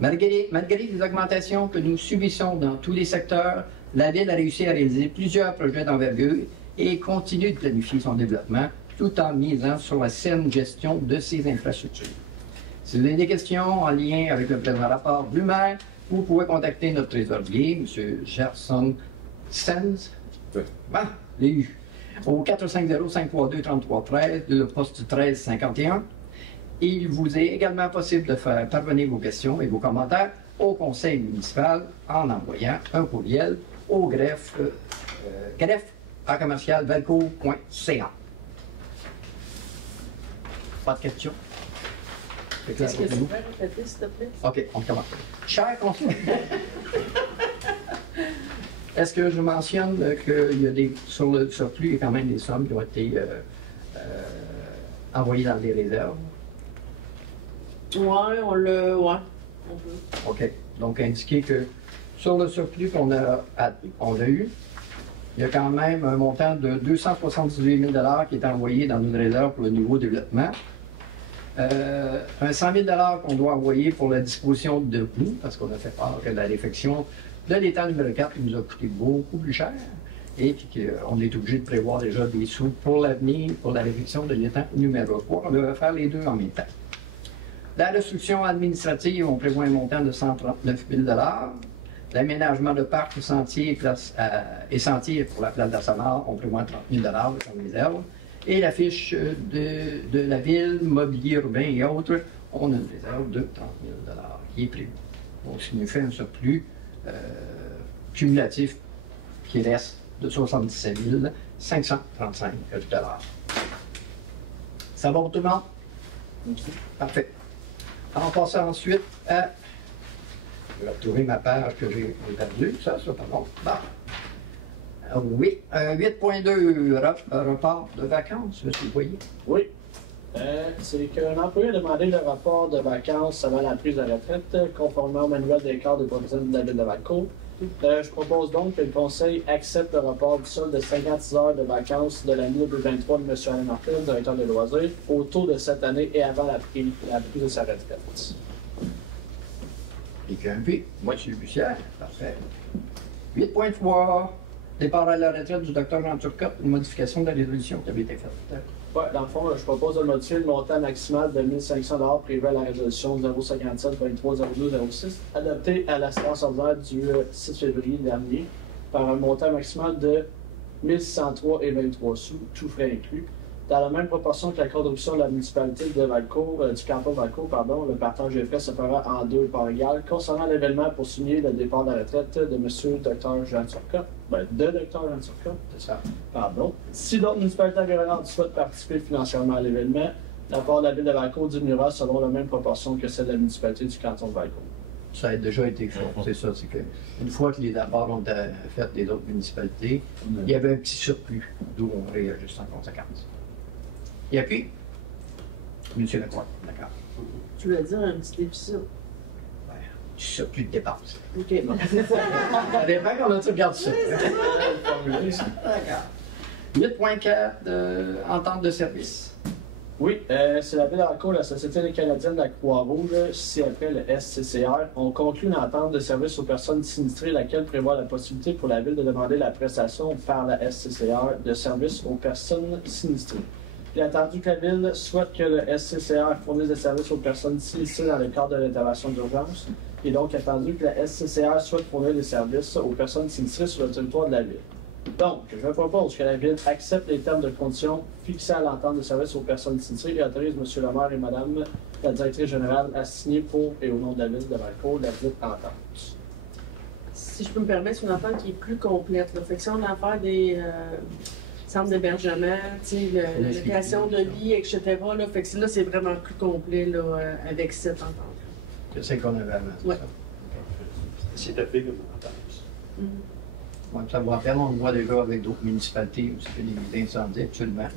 Malgré les augmentations que nous subissons dans tous les secteurs, la Ville a réussi à réaliser plusieurs projets d'envergure et continue de planifier son développement tout en misant sur la saine gestion de ses infrastructures. Si vous avez des questions en lien avec le présent rapport du maire, vous pouvez contacter notre trésorier, M. Gerson Sens, au 450-532-3313, le poste 1351. Il vous est également possible de faire parvenir vos questions et vos commentaires au conseil municipal en envoyant un courriel au greffe@valcourt.ca. Pas de questions? Qu'est-ce que tu peux répéter, s'il te plaît? OK, on commence. Cher conseiller. Est-ce que je mentionne qu'il y a sur le surplus, il y a quand même des sommes qui ont été envoyées dans les réserves? Ouais, on peut. OK. Donc, indiquer que sur le surplus qu'on a eu, il y a quand même un montant de 278 000 qui est envoyé dans une réserve pour le nouveau développement. Un 100 000 qu'on doit envoyer pour la disposition de coûts, parce qu'on a fait part que la réfection de l'étang numéro 4 nous a coûté beaucoup plus cher et qu'on est obligé de prévoir déjà des sous pour l'avenir, pour la réfection de l'étang numéro 3. On devrait faire les deux en même temps. La restriction administrative, on prévoit un montant de 139 000 L'aménagement de parcs et sentiers pour la place d'Assamar, on prévoit 30 000 comme réserve. Et la fiche de la ville, mobilier urbain et autres, on a une réserve de 30 000 qui est prévue. Donc, ce qui nous fait un surplus cumulatif qui reste de 77 535 $. Ça va pour tout le monde? Parfait. On passe ensuite à... Je vais retrouver ma page que j'ai perdue. Ça, c'est pas bon. Bon. Oui. 8.2, report de vacances, M. Boyer. Oui. C'est qu'un employé a demandé le rapport de vacances avant la prise de retraite, conformément au manuel des cadres de provision de la Ville de Valcourt. Je propose donc que le Conseil accepte le rapport du solde de 56 heures de vacances de l'année 2023 de M. Alain Martin, directeur de loisirs, au taux de cette année et avant la prise de sa retraite. Et qu'un P. Moi, M. Bussière. Parfait. 8.3. Départ à la retraite du Dr. Jean Turcotte, une modification de la résolution qui avait été faite. Oui, dans le fond, je propose de modifier le montant maximal de 1 500 $ prévu à la résolution 057-23-02-06, adoptée à la séance ordinaire du 6 février dernier, par un montant maximal de 1 603,23 $, tout frais inclus. Dans la même proportion que la contribution de la municipalité de Valcourt, du canton de Valcourt, le partage des frais se fera en deux parts égales concernant l'événement pour signer le départ de la retraite de M. Dr. Jean Turcotte. De Dr. Jean Turcotte, c'est ça. Pardon. Si d'autres municipalités environnantes souhaitent participer financièrement à l'événement, la part de la ville de Valcourt diminuera selon la même proportion que celle de la municipalité du canton de Valcourt. Ça a déjà été fait, c'est ça. C'est qu'une fois que les apports ont été faits des autres municipalités, il y avait un petit surplus, d'où on réajuste en conséquence. Et puis, M. Lacroix, d'accord. Tu voulais dire un petit déficit? Ouais, du surplus de dépenses. OK, bon. Ça dépend comment tu regardes ça. D'accord. 8.4, entente de service. Oui, c'est la Ville de Valcourt, la Société canadienne de la Croix-Rouge, ci après le SCCR, ont conclu une entente de service aux personnes sinistrées, laquelle prévoit la possibilité pour la Ville de demander la prestation par la SCCR de service aux personnes sinistrées. Il est attendu que la Ville souhaite que le SCCR fournisse des services aux personnes sinistrées dans le cadre de l'intervention d'urgence. Il est donc attendu que la SCCR souhaite fournir des services aux personnes sinistrées sur le territoire de la Ville. Donc, je propose que la Ville accepte les termes de conditions fixés à l'entente de services aux personnes sinistrées et autorise M. le maire et Mme la directrice générale à signer pour et au nom de la Ville de Valcourt la dite entente. Si je peux me permettre, c'est une entente qui est plus complète. Là. Fait que si on a affaire des centres d'hébergement, la location de lit, etc. Là, fait que là, c'est vraiment plus complet là, avec cette entente. C'est celle qu'on avait avant. Ouais. C'est fait comme entente. Ouais, ça va faire, on le voit déjà avec d'autres municipalités où c'est des incendies actuellement.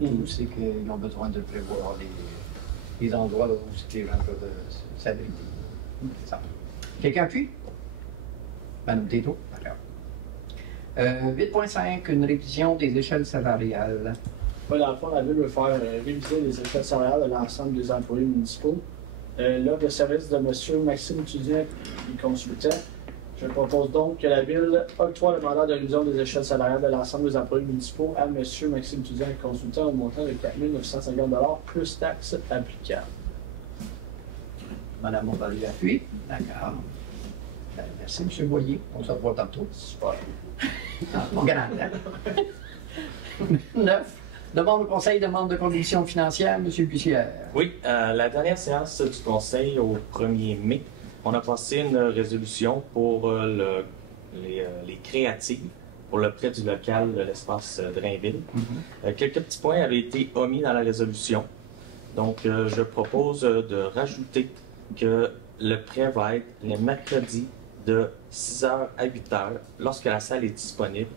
Où c'est qu'ils ont besoin de prévoir les endroits où les gens peuvent s'abriter. Quelqu'un appuie? Madame Této? D'accord. 8.5, une révision des échelles salariales. Oui, dans le fond, la Ville veut faire réviser les échelles salariales de l'ensemble des employés municipaux. L'offre de service de M. Maxime Tudien, consultant. Je propose donc que la Ville octroie le mandat de révision des échelles salariales de l'ensemble des employés municipaux à M. Maxime Tudien, consultant, au montant de 4 950 $ plus taxes applicables. Madame Montvallier appuie. D'accord. Ben, merci, M. Boyer. On se revoit tantôt. Super. Mon grand. 9. Demande au Conseil, demande de conditions financières, M. Bussière. Oui, la dernière séance du Conseil au 1er mai, on a passé une résolution pour les créatives, pour le prêt du local de l'espace Drainville. Quelques petits points avaient été omis dans la résolution. Donc, je propose de rajouter que le prêt va être les mercredis de 6 heures à 8 heures lorsque la salle est disponible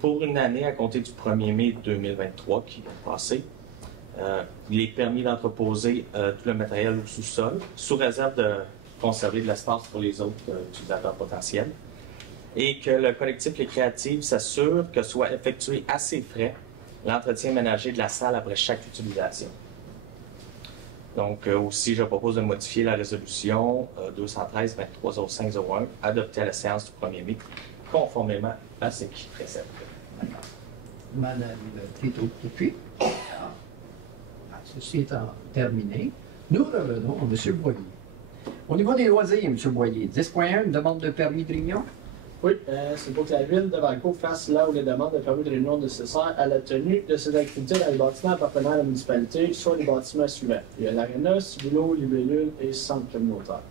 pour une année à compter du 1er mai 2023 qui est passé. Il est permis d'entreposer tout le matériel au sous-sol, sous réserve de conserver de l'espace pour les autres utilisateurs potentiels. Et que le collectif Les Créatives s'assure que soit effectué à ses frais l'entretien ménager de la salle après chaque utilisation. Donc, aussi, je propose de modifier la résolution 213-230501 adoptée à la séance du 1er mai, conformément à ce qui précède. Madame Tito, depuis. Ceci étant terminé, nous revenons à M. Boyer. Au niveau des loisirs, M. Boyer, 10.1, une demande de permis de réunion. Oui, c'est pour que la Ville de Valcourt fasse là où les demandes de permis de réunion nécessaires à la tenue de ses activités dans les bâtiments appartenant à la municipalité, soit les bâtiments suivants. Il y a l'Arena, Cibolo, Libellule et Centre communautaire.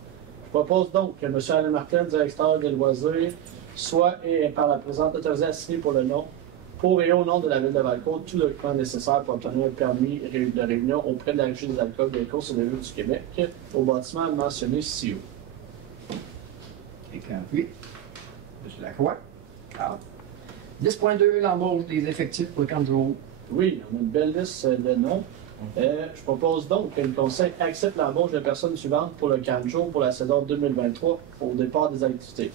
Je propose donc que M. Alain Martin, directeur des loisirs, soit et par la présente autorisé à signer pour le nom, pour et au nom de la Ville de Valcourt, tout le document nécessaire pour obtenir un permis de réunion auprès de la Régie des alcools, des courses et des rues du Québec au bâtiment mentionné ci-haut. Quelqu'un appuie. M. Lacroix. Ah. 10.2, l'embauche des effectifs pour le camp de jour. Oui, on a une belle liste de noms. Je propose donc que le Conseil accepte l'embauche de personnes suivantes pour le camp de jour pour la saison 2023 au départ des activités.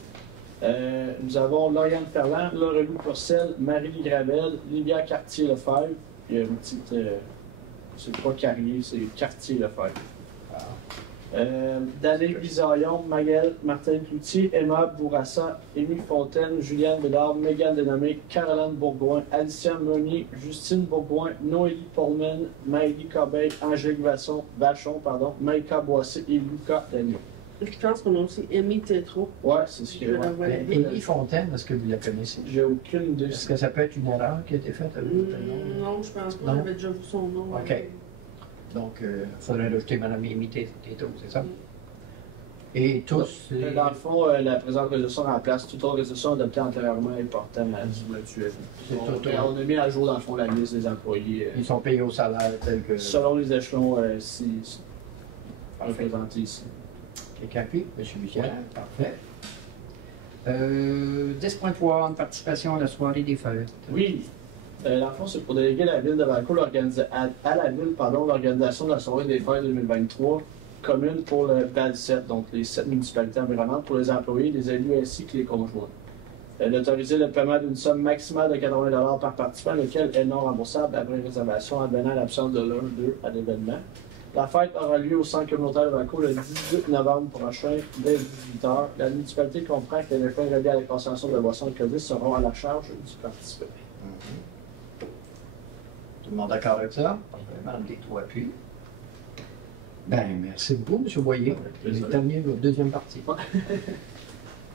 Nous avons Lauriane Ferland, Laurelou Porcel, Marie-Lie Gravel, Livia Cartier-Lefebvre. Il y a une petite. C'est pas Carrier, c'est Cartier-Lefebvre. Daniel Bisaillon, Maguel, Martin Cloutier, Emma Bourassa, Émile Fontaine, Juliane Bédard, Mégane Denomé, Caroline Bourgoin, Alicia Meunier, Justine Bourgoin, Noélie Pullman, Maëlie Corbeil, Angélique Vachon, Maïka Boissé et Lucas Daniel. Je pense qu'on a aussi Amy Tétro. Ouais, c'est ce que je vois. Émilie Fontaine, est-ce que vous la connaissez? J'ai aucune idée. Est-ce que ça peut être une erreur qui a été faite avec votre nom? Non, je pense pas. J'avais déjà vu son nom. OK. Donc, il faudrait rajouter Mme Amy Tétro, c'est ça? Et tous. Dans le fond, la présente résolution remplace toute autre résolution adoptée antérieurement importante à l'actuel. On a mis à jour, dans le fond, la liste des employés. Ils sont payés au salaire tel que. Selon les échelons représentés ici. Quelqu'un appuie? M. Michel, parfait. 10.3, une participation à la soirée des fêtes. Oui. Dans le fond, c'est pour déléguer la Ville de Valcourt à la Ville l'organisation de la soirée des fêtes 2023 commune pour le BAL 7, donc les 7 municipalités environnantes, pour les employés, les élus ainsi que les conjoints. D'autoriser le paiement d'une somme maximale de 80 $ par participant, lequel est non remboursable après réservation advenant l'absence de l'un d'eux à l'événement. La fête aura lieu au centre communautaire de Valcourt le 18 novembre prochain, dès 18h. La municipalité comprend que les frais reliés à la consommation de boissons alcoolisées seront à la charge du participant. Tout le monde d'accord avec ça? Madame Tétro appuie. Ben, merci beaucoup, M. Boyer. Vous avez terminé votre deuxième partie.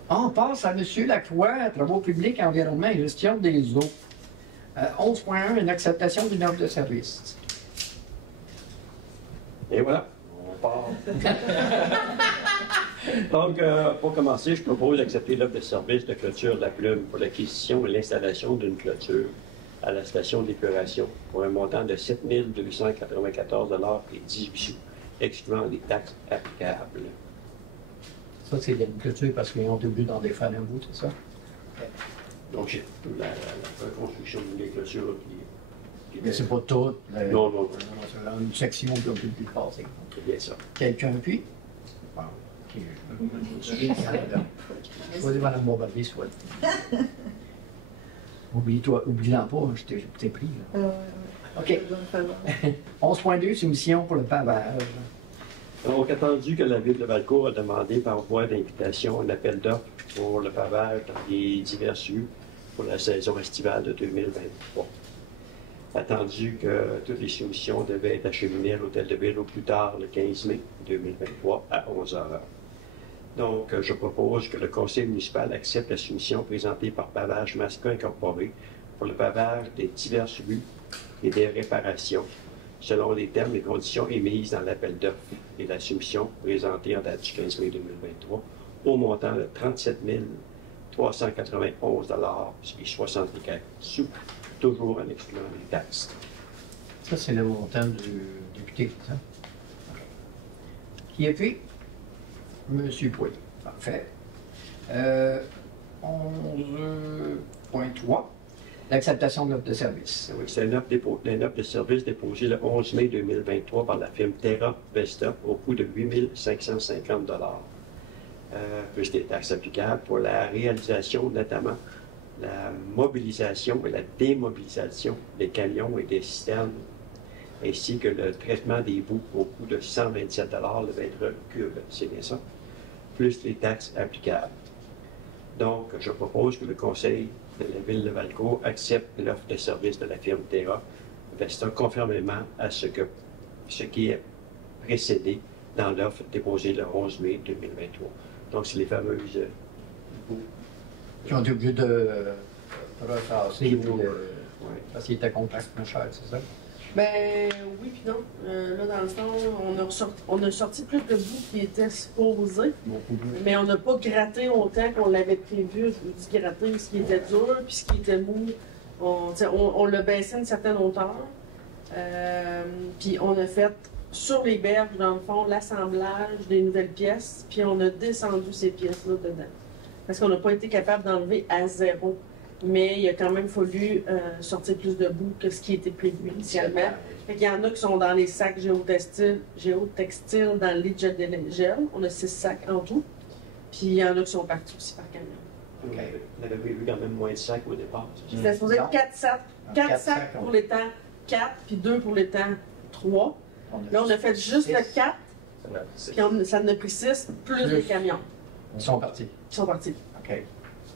On passe à M. Lacroix, Travaux publics, environnement et gestion des eaux. 11.1, une acceptation d'une offre de service. Et voilà, on part. Donc, pour commencer, je propose d'accepter l'offre de service de clôture de la Plume pour l'acquisition et l'installation d'une clôture à la station d'épuration pour un montant de 7 294,18 $, excluant les taxes applicables. Ça, c'est une clôture parce qu'ils ont oublié d'en défaire un bout, c'est ça? Donc, la reconstruction des clôtures qui Mais c'est pas tout. Non, non. C'est une section qui a pu plus passer. C'est bien ça. Quelqu'un appuie? Bon, OK. Choisis Mme Bombardier, soit. Oublie-la pas, je t'ai pris. Là. OK. 11.2, soumission pour le pavage. Donc, attendu que la Ville de Valcourt a demandé par voie d'invitation un appel d'offres pour le pavage dans les diverses rues pour la saison estivale de 2023. Attendu que toutes les soumissions devaient être acheminées à l'Hôtel de Ville au plus tard le 15 mai 2023 à 11h. Donc, je propose que le Conseil municipal accepte la soumission présentée par Pavage Masca Incorporé pour le pavage des diverses rues et des réparations, selon les termes et conditions émises dans l'appel d'offres et la soumission présentée en date du 15 mai 2023 au montant de 37 391,60 $, toujours en excluant les taxes. Ça, c'est le montant du député, c'est ça? Qui appuie? Monsieur Poirier. Parfait. 11.3, l'acceptation de l'offre de service. Oui, c'est une offre de service déposée le 11 mai 2023 par la firme Terra Vesta au coût de 8 550 plus des taxes applicables pour la réalisation, notamment la mobilisation et la démobilisation des camions et des citernes, ainsi que le traitement des boues au coût de 127 le mètre cube. C'est bien ça? Plus les taxes applicables. Donc, je propose que le Conseil de la Ville de Valcourt accepte l'offre de service de la firme Terra Vesta conformément à ce qui est précédé dans l'offre déposée le 11 mai 2023. Donc, c'est les fameuses boues. Qui ont été obligés de repasser Ouais. parce qu'ils étaient complètement chers, c'est ça? Ben oui puis non. Là, dans le fond, on a sorti plus de bouts qui étaient supposés, Beaucoup plus. mais on n'a pas gratté autant qu'on l'avait prévu. Je vous dis gratter ce qui était dur, puis ce qui était mou, on l'a baissé à une certaine hauteur. Puis on a fait sur les berges, dans le fond, l'assemblage des nouvelles pièces, puis on a descendu ces pièces-là dedans. Parce qu'on n'a pas été capable d'enlever à zéro. Mais il a quand même fallu sortir plus de bouts que ce qui était prévu initialement. Fait qu'il y en a qui sont dans les sacs géotextiles dans le lit de gel. On a 6 sacs en tout. Puis il y en a qui sont partis aussi par camion. On avait vu quand même moins de sacs au départ. C'était supposé être 4 sacs. 4 4 sacs pour les temps 4, puis 2 pour les temps 3. Là, on a fait juste le 4, puis ça en a pris 6, plus les camions. Ils sont partis. Ils sont partis. OK.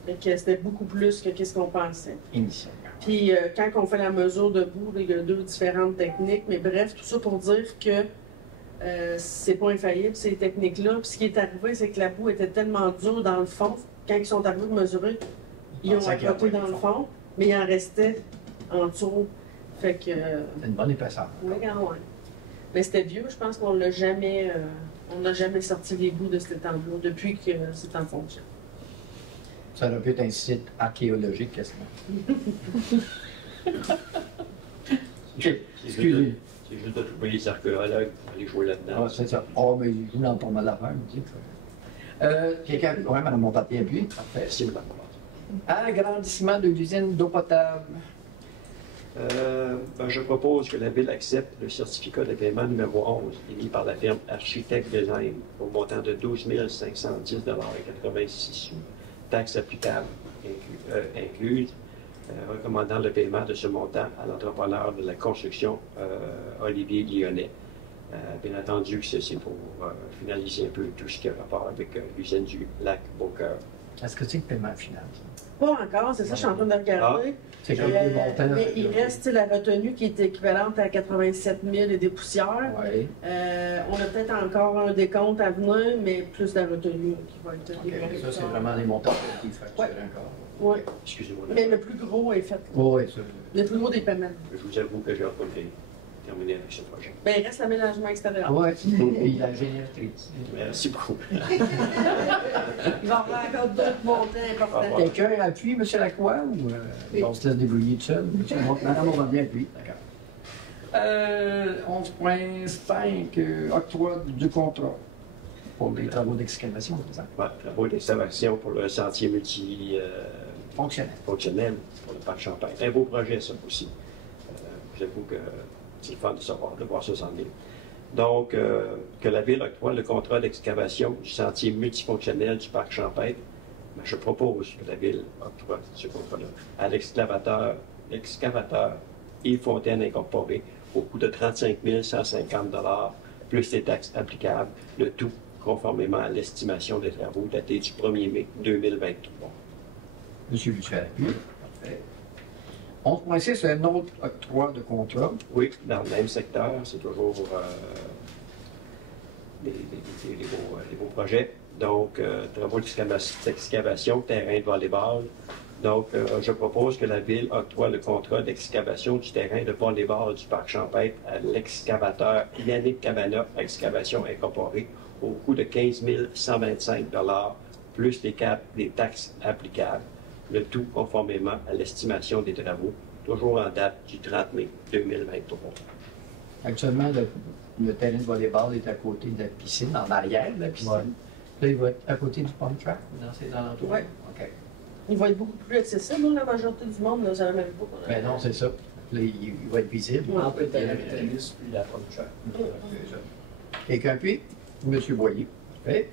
Fait que c'était beaucoup plus que ce qu'on pensait. Initialement. Puis quand on fait la mesure de boue, il y a 2 différentes techniques, mais bref, tout ça pour dire que c'est pas infaillible, ces techniques-là. Puis ce qui est arrivé, c'est que la boue était tellement dure dans le fond, quand ils sont arrivés de mesurer, ils ont accoté dans le fond, mais il en restait en dessous. Fait que. C'est une bonne épaisseur. Oui, quand même. Mais c'était vieux, je pense qu'on l'a jamais. On n'a jamais sorti les bouts de cet endroit depuis que c'est en fonction. Ça aurait pu être un site archéologique, quasiment. OK, excusez. C'est juste de trouver les archéologues pour aller jouer là-dedans. Ah, c'est ça. Oh, mais ils jouent dans pas mal d'affaires, me dit. Quelqu'un. Oui, Mme Montpapier, puis. Parfait. Merci, Mme Agrandissement de l'usine d'eau potable. Je propose que la Ville accepte le certificat de paiement numéro 11 émis par la firme Architecte Design au montant de 12 510,86 $, taxes applicables incluses, recommandant le paiement de ce montant à l'entrepreneur de la construction, Olivier Lyonnais. Bien entendu, c'est pour finaliser un peu tout ce qui a rapport avec l'usine du lac Beaucœur. Est-ce que c'est le paiement final? Ça? Pas encore, c'est ça, je suis en train de regarder. C'est comme les montants. Mais il reste la retenue qui est équivalente à 87 000 et des poussières. Oui. On a peut-être encore un décompte à venir, mais plus la retenue qui va être OK, ça, c'est vraiment les montants qui facturent encore. Oui, Excusez-moi. mais le plus gros est fait. Oui, ça. Le plus gros des paiements. Je vous avoue que j'ai pas terminé avec ce projet. Ben, il reste l'aménagement extérieur. Oui, et la génétique. Merci beaucoup. Il va y avoir encore d'autres montants importants. Quelqu'un appuie, M. Lacroix, ou on se laisse débrouiller tout seul? Madame, on va bien appuyer. D'accord. 11.5, octroi du contrat pour les travaux d'excavation, c'est ça? Ouais, travaux d'excavation pour le sentier Fonctionnel. fonctionnel pour le parc Champagne. Un beau projet, ça aussi. J'avoue que c'est le fun de savoir, de voir ça s'en est. Donc, que la Ville octroie le contrat d'excavation du sentier multifonctionnel du parc Champagne, ben, je propose que la Ville octroie ce contrat-là à l'excavateur Yves Fontaine Incorporé au coût de 35 150 $ plus les taxes applicables, le tout conformément à l'estimation des travaux datés du 1er mai 2023. Monsieur Lucien appuie. Parfait. 11.6, un autre octroi de contrat. Oui, dans le même secteur, c'est toujours des beaux projets. Donc, travaux d'excavation, terrain de volleyball. Donc, je propose que la Ville octroie le contrat d'excavation du terrain de volleyball du parc Champêtre à l'excavateur Yannick Cabana, Excavation Incorporée, au coût de 15 125 $ plus les taxes applicables, le tout conformément à l'estimation des travaux, toujours en date du 30 mai 2023. Actuellement, le terrain de volleyball est à côté de la piscine, en arrière de la piscine. Ouais. Là, il va être à côté du pump track, dans ses alentours? Ouais. OK. Il va être beaucoup plus accessible, hein, la majorité du monde ne savait même pas qu'on avait. Ben non, c'est ça. Là, il va être visible. Ouais. Entre le terrain de tennis puis la pump track. C'est ça. Quelqu'un puis? M. Boyer. Parfait.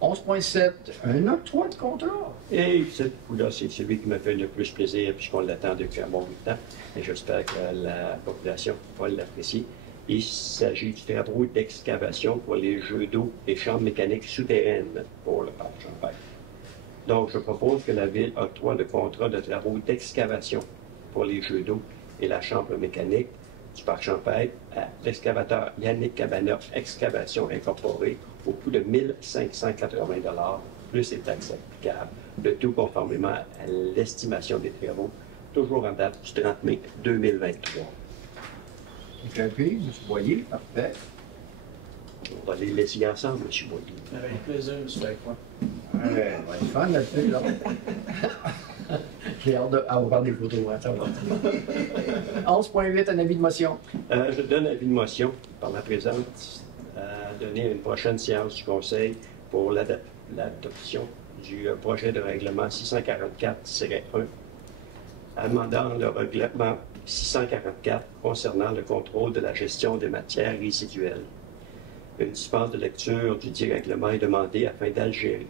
11.7, un octroi de contrat. Et ce coup-là, c'est celui qui me fait le plus plaisir, puisqu'on l'attend depuis un bon bout de temps. Et j'espère que la population va l'apprécier. Il s'agit du travaux d'excavation pour les jeux d'eau et chambres mécaniques souterraines pour le parc Champagne. Donc, je propose que la Ville octroie le contrat de travaux d'excavation pour les jeux d'eau et la chambre mécanique du parc Champagne à l'excavateur Yannick Cabana Excavation Incorporée au coût de 1 580 $, plus les taxes applicables, le tout conformément à l'estimation des travaux, toujours en date du 30 mai 2023. Quelqu'un puis? M. Boyer. Parfait. On va les laisser ensemble, M. Boyer. Avec plaisir, M. Lacroix. Ouais, on va être fun là-dessus, là. J'ai hâte d'avoir des photos, hein, ça va. 11.8, un avis de motion. Je donne avis de motion par la présente à donner une prochaine séance du Conseil pour l'adoption du projet de règlement 644-1, amendant le règlement 644 concernant le contrôle de la gestion des matières résiduelles. Une dispense de lecture du dit règlement est demandée afin d'alléger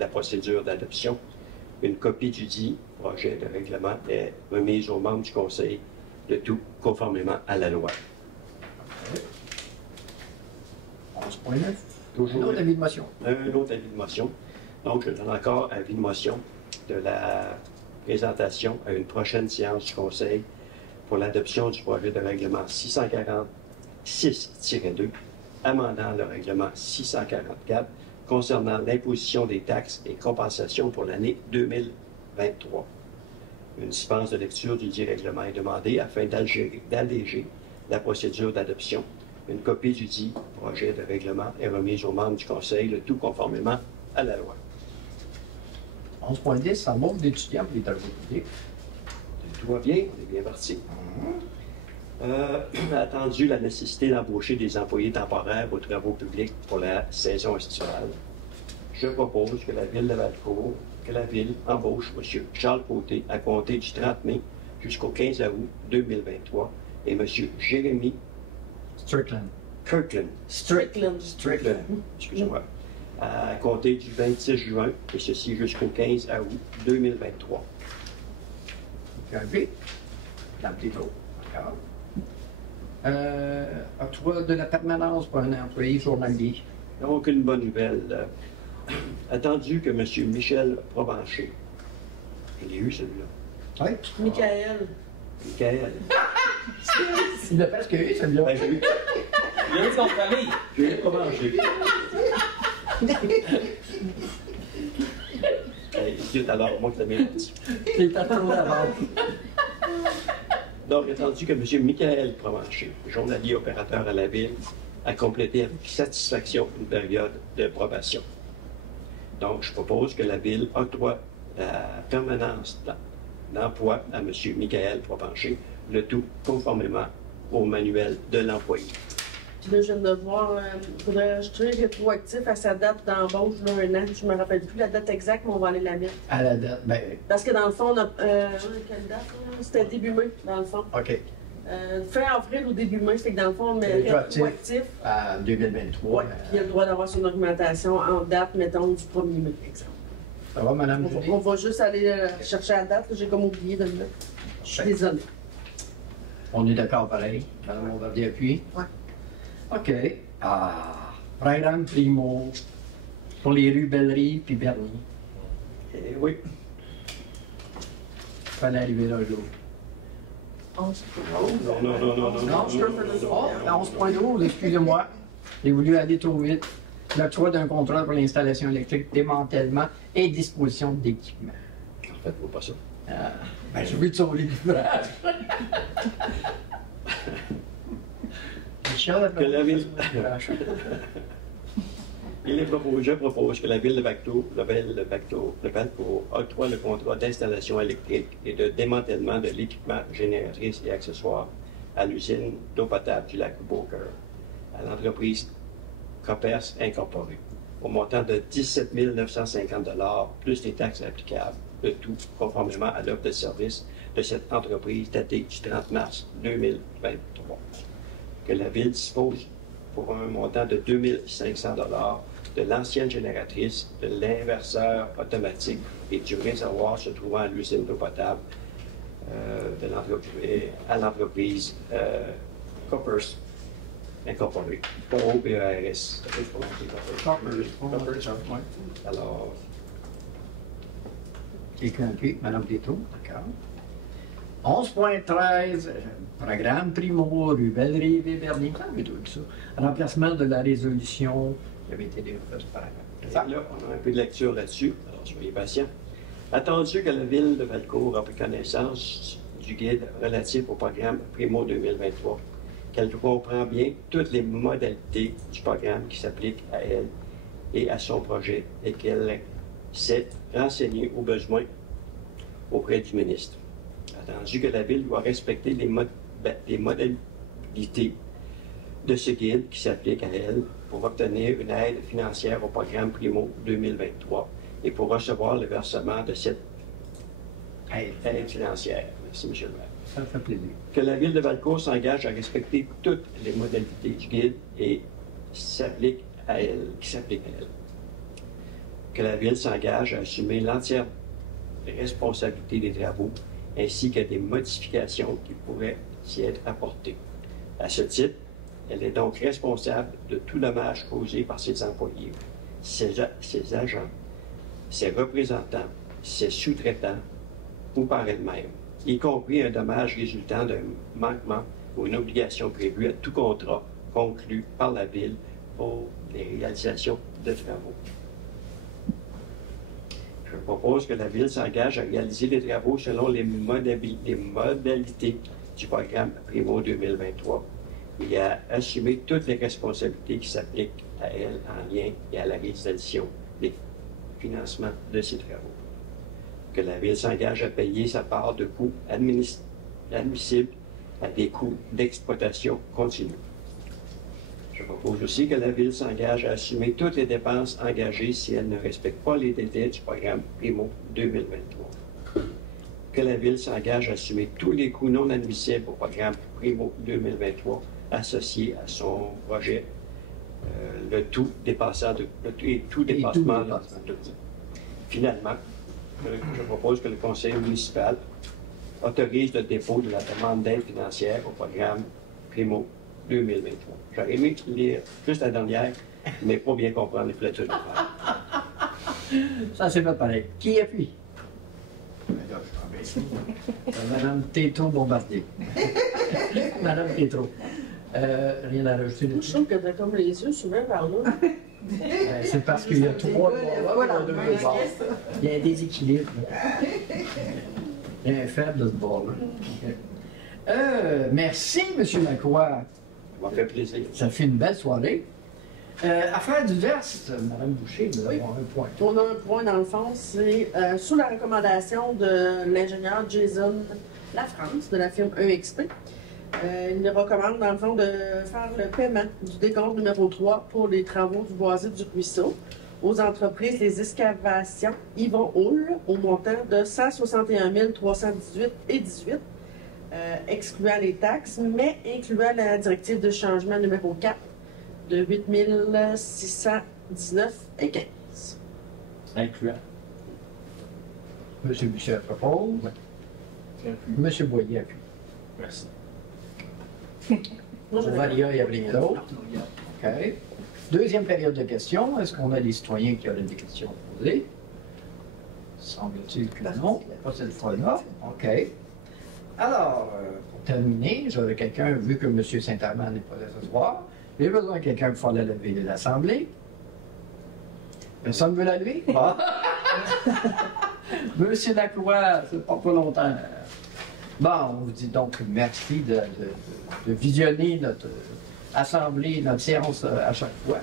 la procédure d'adoption. Une copie du dit projet de règlement est remise aux membres du Conseil, le tout conformément à la loi. 11.9. Toujours Un autre avis de motion. un autre avis de motion. Donc, je donne encore avis de motion de la présentation à une prochaine séance du Conseil pour l'adoption du projet de règlement 646-2, amendant le règlement 644 concernant l'imposition des taxes et compensations pour l'année 2023. Une dispense de lecture du dit règlement est demandée afin d'alléger la procédure d'adoption. Une copie du dit projet de règlement est remise aux membres du Conseil, le tout conformément à la loi. 11.10, ça manque d'étudiants pour les travaux publics. Tout va bien, on est bien parti. Attendu la nécessité d'embaucher des employés temporaires aux travaux publics pour la saison estivale, je propose que la Ville de Valcourt, que la Ville embauche M. Charles Côté à compter du 30 mai jusqu'au 15 août 2023 et M. Jérémy Strickland. Strickland. Excusez-moi, à compter du 26 juin et ceci jusqu'au 15 août 2023. Quelqu'un puis? Dans le petit trou. D'accord. Octroi de la permanence pour un employé journalier. Donc, une bonne nouvelle. Attendu que M. Michel Provencher, il est où celui-là? Oui. Michael. Michael. Il a presque eu, celui-là. Ben, j'ai eu Il y a une autre famille. Provencher. Zut, alors, moi qui l'avais dit. C'est à trop d'avance. Donc, attendu que M. Michael Provencher, journalier opérateur à la Ville, a complété avec satisfaction une période de probation. Donc, je propose que la Ville octroie la permanence d'emploi à M. Michael Provencher, le tout conformément au manuel de l'employé. Puis là, je viens de voir, il faudrait rajouter rétroactif à sa date d'embauche, là, un an. Je me rappelle plus la date exacte, mais on va aller la mettre. À la date, ben, Parce que dans le fond, on a. Quelle date, là? C'était début mai, dans le fond. OK. Fin avril ou début mai, fait que dans le fond, on met Rétroactif. rétroactif. À 2023. Ouais. Puis il a le droit d'avoir son augmentation en date, mettons, du 1er mai, par exemple. Ça va, Mme Julie? On va juste aller chercher la date, j'ai comme oublié de le mettre. Je suis désolée. On est d'accord pareil. Mme Bombardier appuie? Ouais. OK. Programme Primo pour les rues Bellerie puis Bernier. Eh oui. Fallait arriver là un jour. 11. Non. Non, je peux faire le soir. 11.12, excusez-moi. J'ai voulu aller trop vite. L'octroi d'un contrat pour l'installation électrique, démantèlement et disposition d'équipement. En fait, faut pas ça. Ben, je veux te sauver l'ouvrage. Que la Ville... Je propose que la Ville de Valcourt octroie le contrat d'installation électrique et de démantèlement de l'équipement génératrice et accessoires à l'usine d'eau potable du lac Beaucœur, à l'entreprise Coppers Incorporée, au montant de 17 950 $ plus les taxes applicables, le tout conformément à l'offre de service de cette entreprise datée du 30 mars 2023. Que la Ville dispose pour un montant de 2 500 $ de l'ancienne génératrice, de l'inverseur automatique et du réservoir se trouvant à l'usine d'eau potable à l'entreprise Coppers Incorporée, OPERS. Alors, Quelqu'un qui, Mme Tétro, d'accord. 11.13, programme Primo, rue Belle-Rive et Berlin, tout ça. Remplacement de la résolution qui avait été développée par là, on a un peu de lecture là-dessus, alors soyez patients. Attendu que la Ville de Valcourt a pris connaissance du guide relatif au programme Primo 2023, qu'elle comprend bien toutes les modalités du programme qui s'appliquent à elle et à son projet et qu'elle s'est renseignée aux besoins auprès du ministre. Attendu que la Ville doit respecter les modalités de ce guide qui s'applique à elle pour obtenir une aide financière au programme Primo 2023 et pour recevoir le versement de cette aide financière. Merci, M. le maire. Ça fait plaisir. Que la Ville de Valcourt s'engage à respecter toutes les modalités du guide et qui s'appliquent à elle. Que la Ville s'engage à assumer l'entière responsabilité des travaux ainsi que des modifications qui pourraient y être apportées. À ce titre, elle est donc responsable de tout dommage causé par ses employés, ses agents, ses représentants, ses sous-traitants ou par elle-même, y compris un dommage résultant d'un manquement ou une obligation prévue à tout contrat conclu par la Ville pour les réalisations de travaux. Je propose que la Ville s'engage à réaliser les travaux selon les modalités du programme Primo 2023 et à assumer toutes les responsabilités qui s'appliquent à elle en lien et à la réalisation des financements de ces travaux. Que la Ville s'engage à payer sa part de coûts admissibles à des coûts d'exploitation continue. Je propose aussi que la Ville s'engage à assumer toutes les dépenses engagées si elle ne respecte pas les délais du programme Primo 2023. Que la Ville s'engage à assumer tous les coûts non admissibles au programme Primo 2023 associés à son projet, le tout dépassement. Finalement, je propose que le Conseil municipal autorise le dépôt de la demande d'aide financière au programme Primo 2023. J'aurais aimé lire juste la dernière, mais pas bien comprendre les flétures de faire. Ça, c'est pas pareil. Qui appuie? Madame Tétro Bombardier. Madame Tétro. Rien à rajouter Je dessus. trouve que t'as comme les yeux souvent par là. C'est parce qu'il y a trois bords. Il y a un déséquilibre. Il y a un faible de ce bord-là. Merci, M. Lacroix. Ça m'a fait plaisir. Ça fait une belle soirée. Affaires diverses, Mme Boucher, nous Oui. avons un point. On a un point dans le fond, c'est sous la recommandation de l'ingénieur Jason Lafrance de la firme EXP. Il recommande dans le fond de faire le paiement du décompte numéro 3 pour les travaux du boisé du ruisseau aux entreprises des excavations Yvon Houle au montant de 161 318,18 excluant les taxes, mais incluant la directive de changement numéro 4 de 8 619,15. Incluant. M. Michel propose. M. Boyer appuie. Merci. Moi, je vais- Varia, il n'y a rien d'autre. OK. Deuxième période de questions. Est-ce qu'on a des citoyens qui auraient des questions à poser? Semble-t-il que non. Pas cette fois-là. OK. Alors, pour terminer, j'aurais quelqu'un, vu que M. Saint-Amand n'est pas là ce soir, j'ai besoin de quelqu'un pour faire la levée de l'Assemblée. Personne ne veut la lever? Ah. Monsieur Lacroix, c'est pas longtemps. Bon, on vous dit donc merci de visionner notre assemblée, notre séance à chaque fois.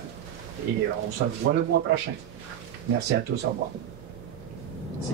Et on se revoit le mois prochain. Merci à tous, au revoir. C'est-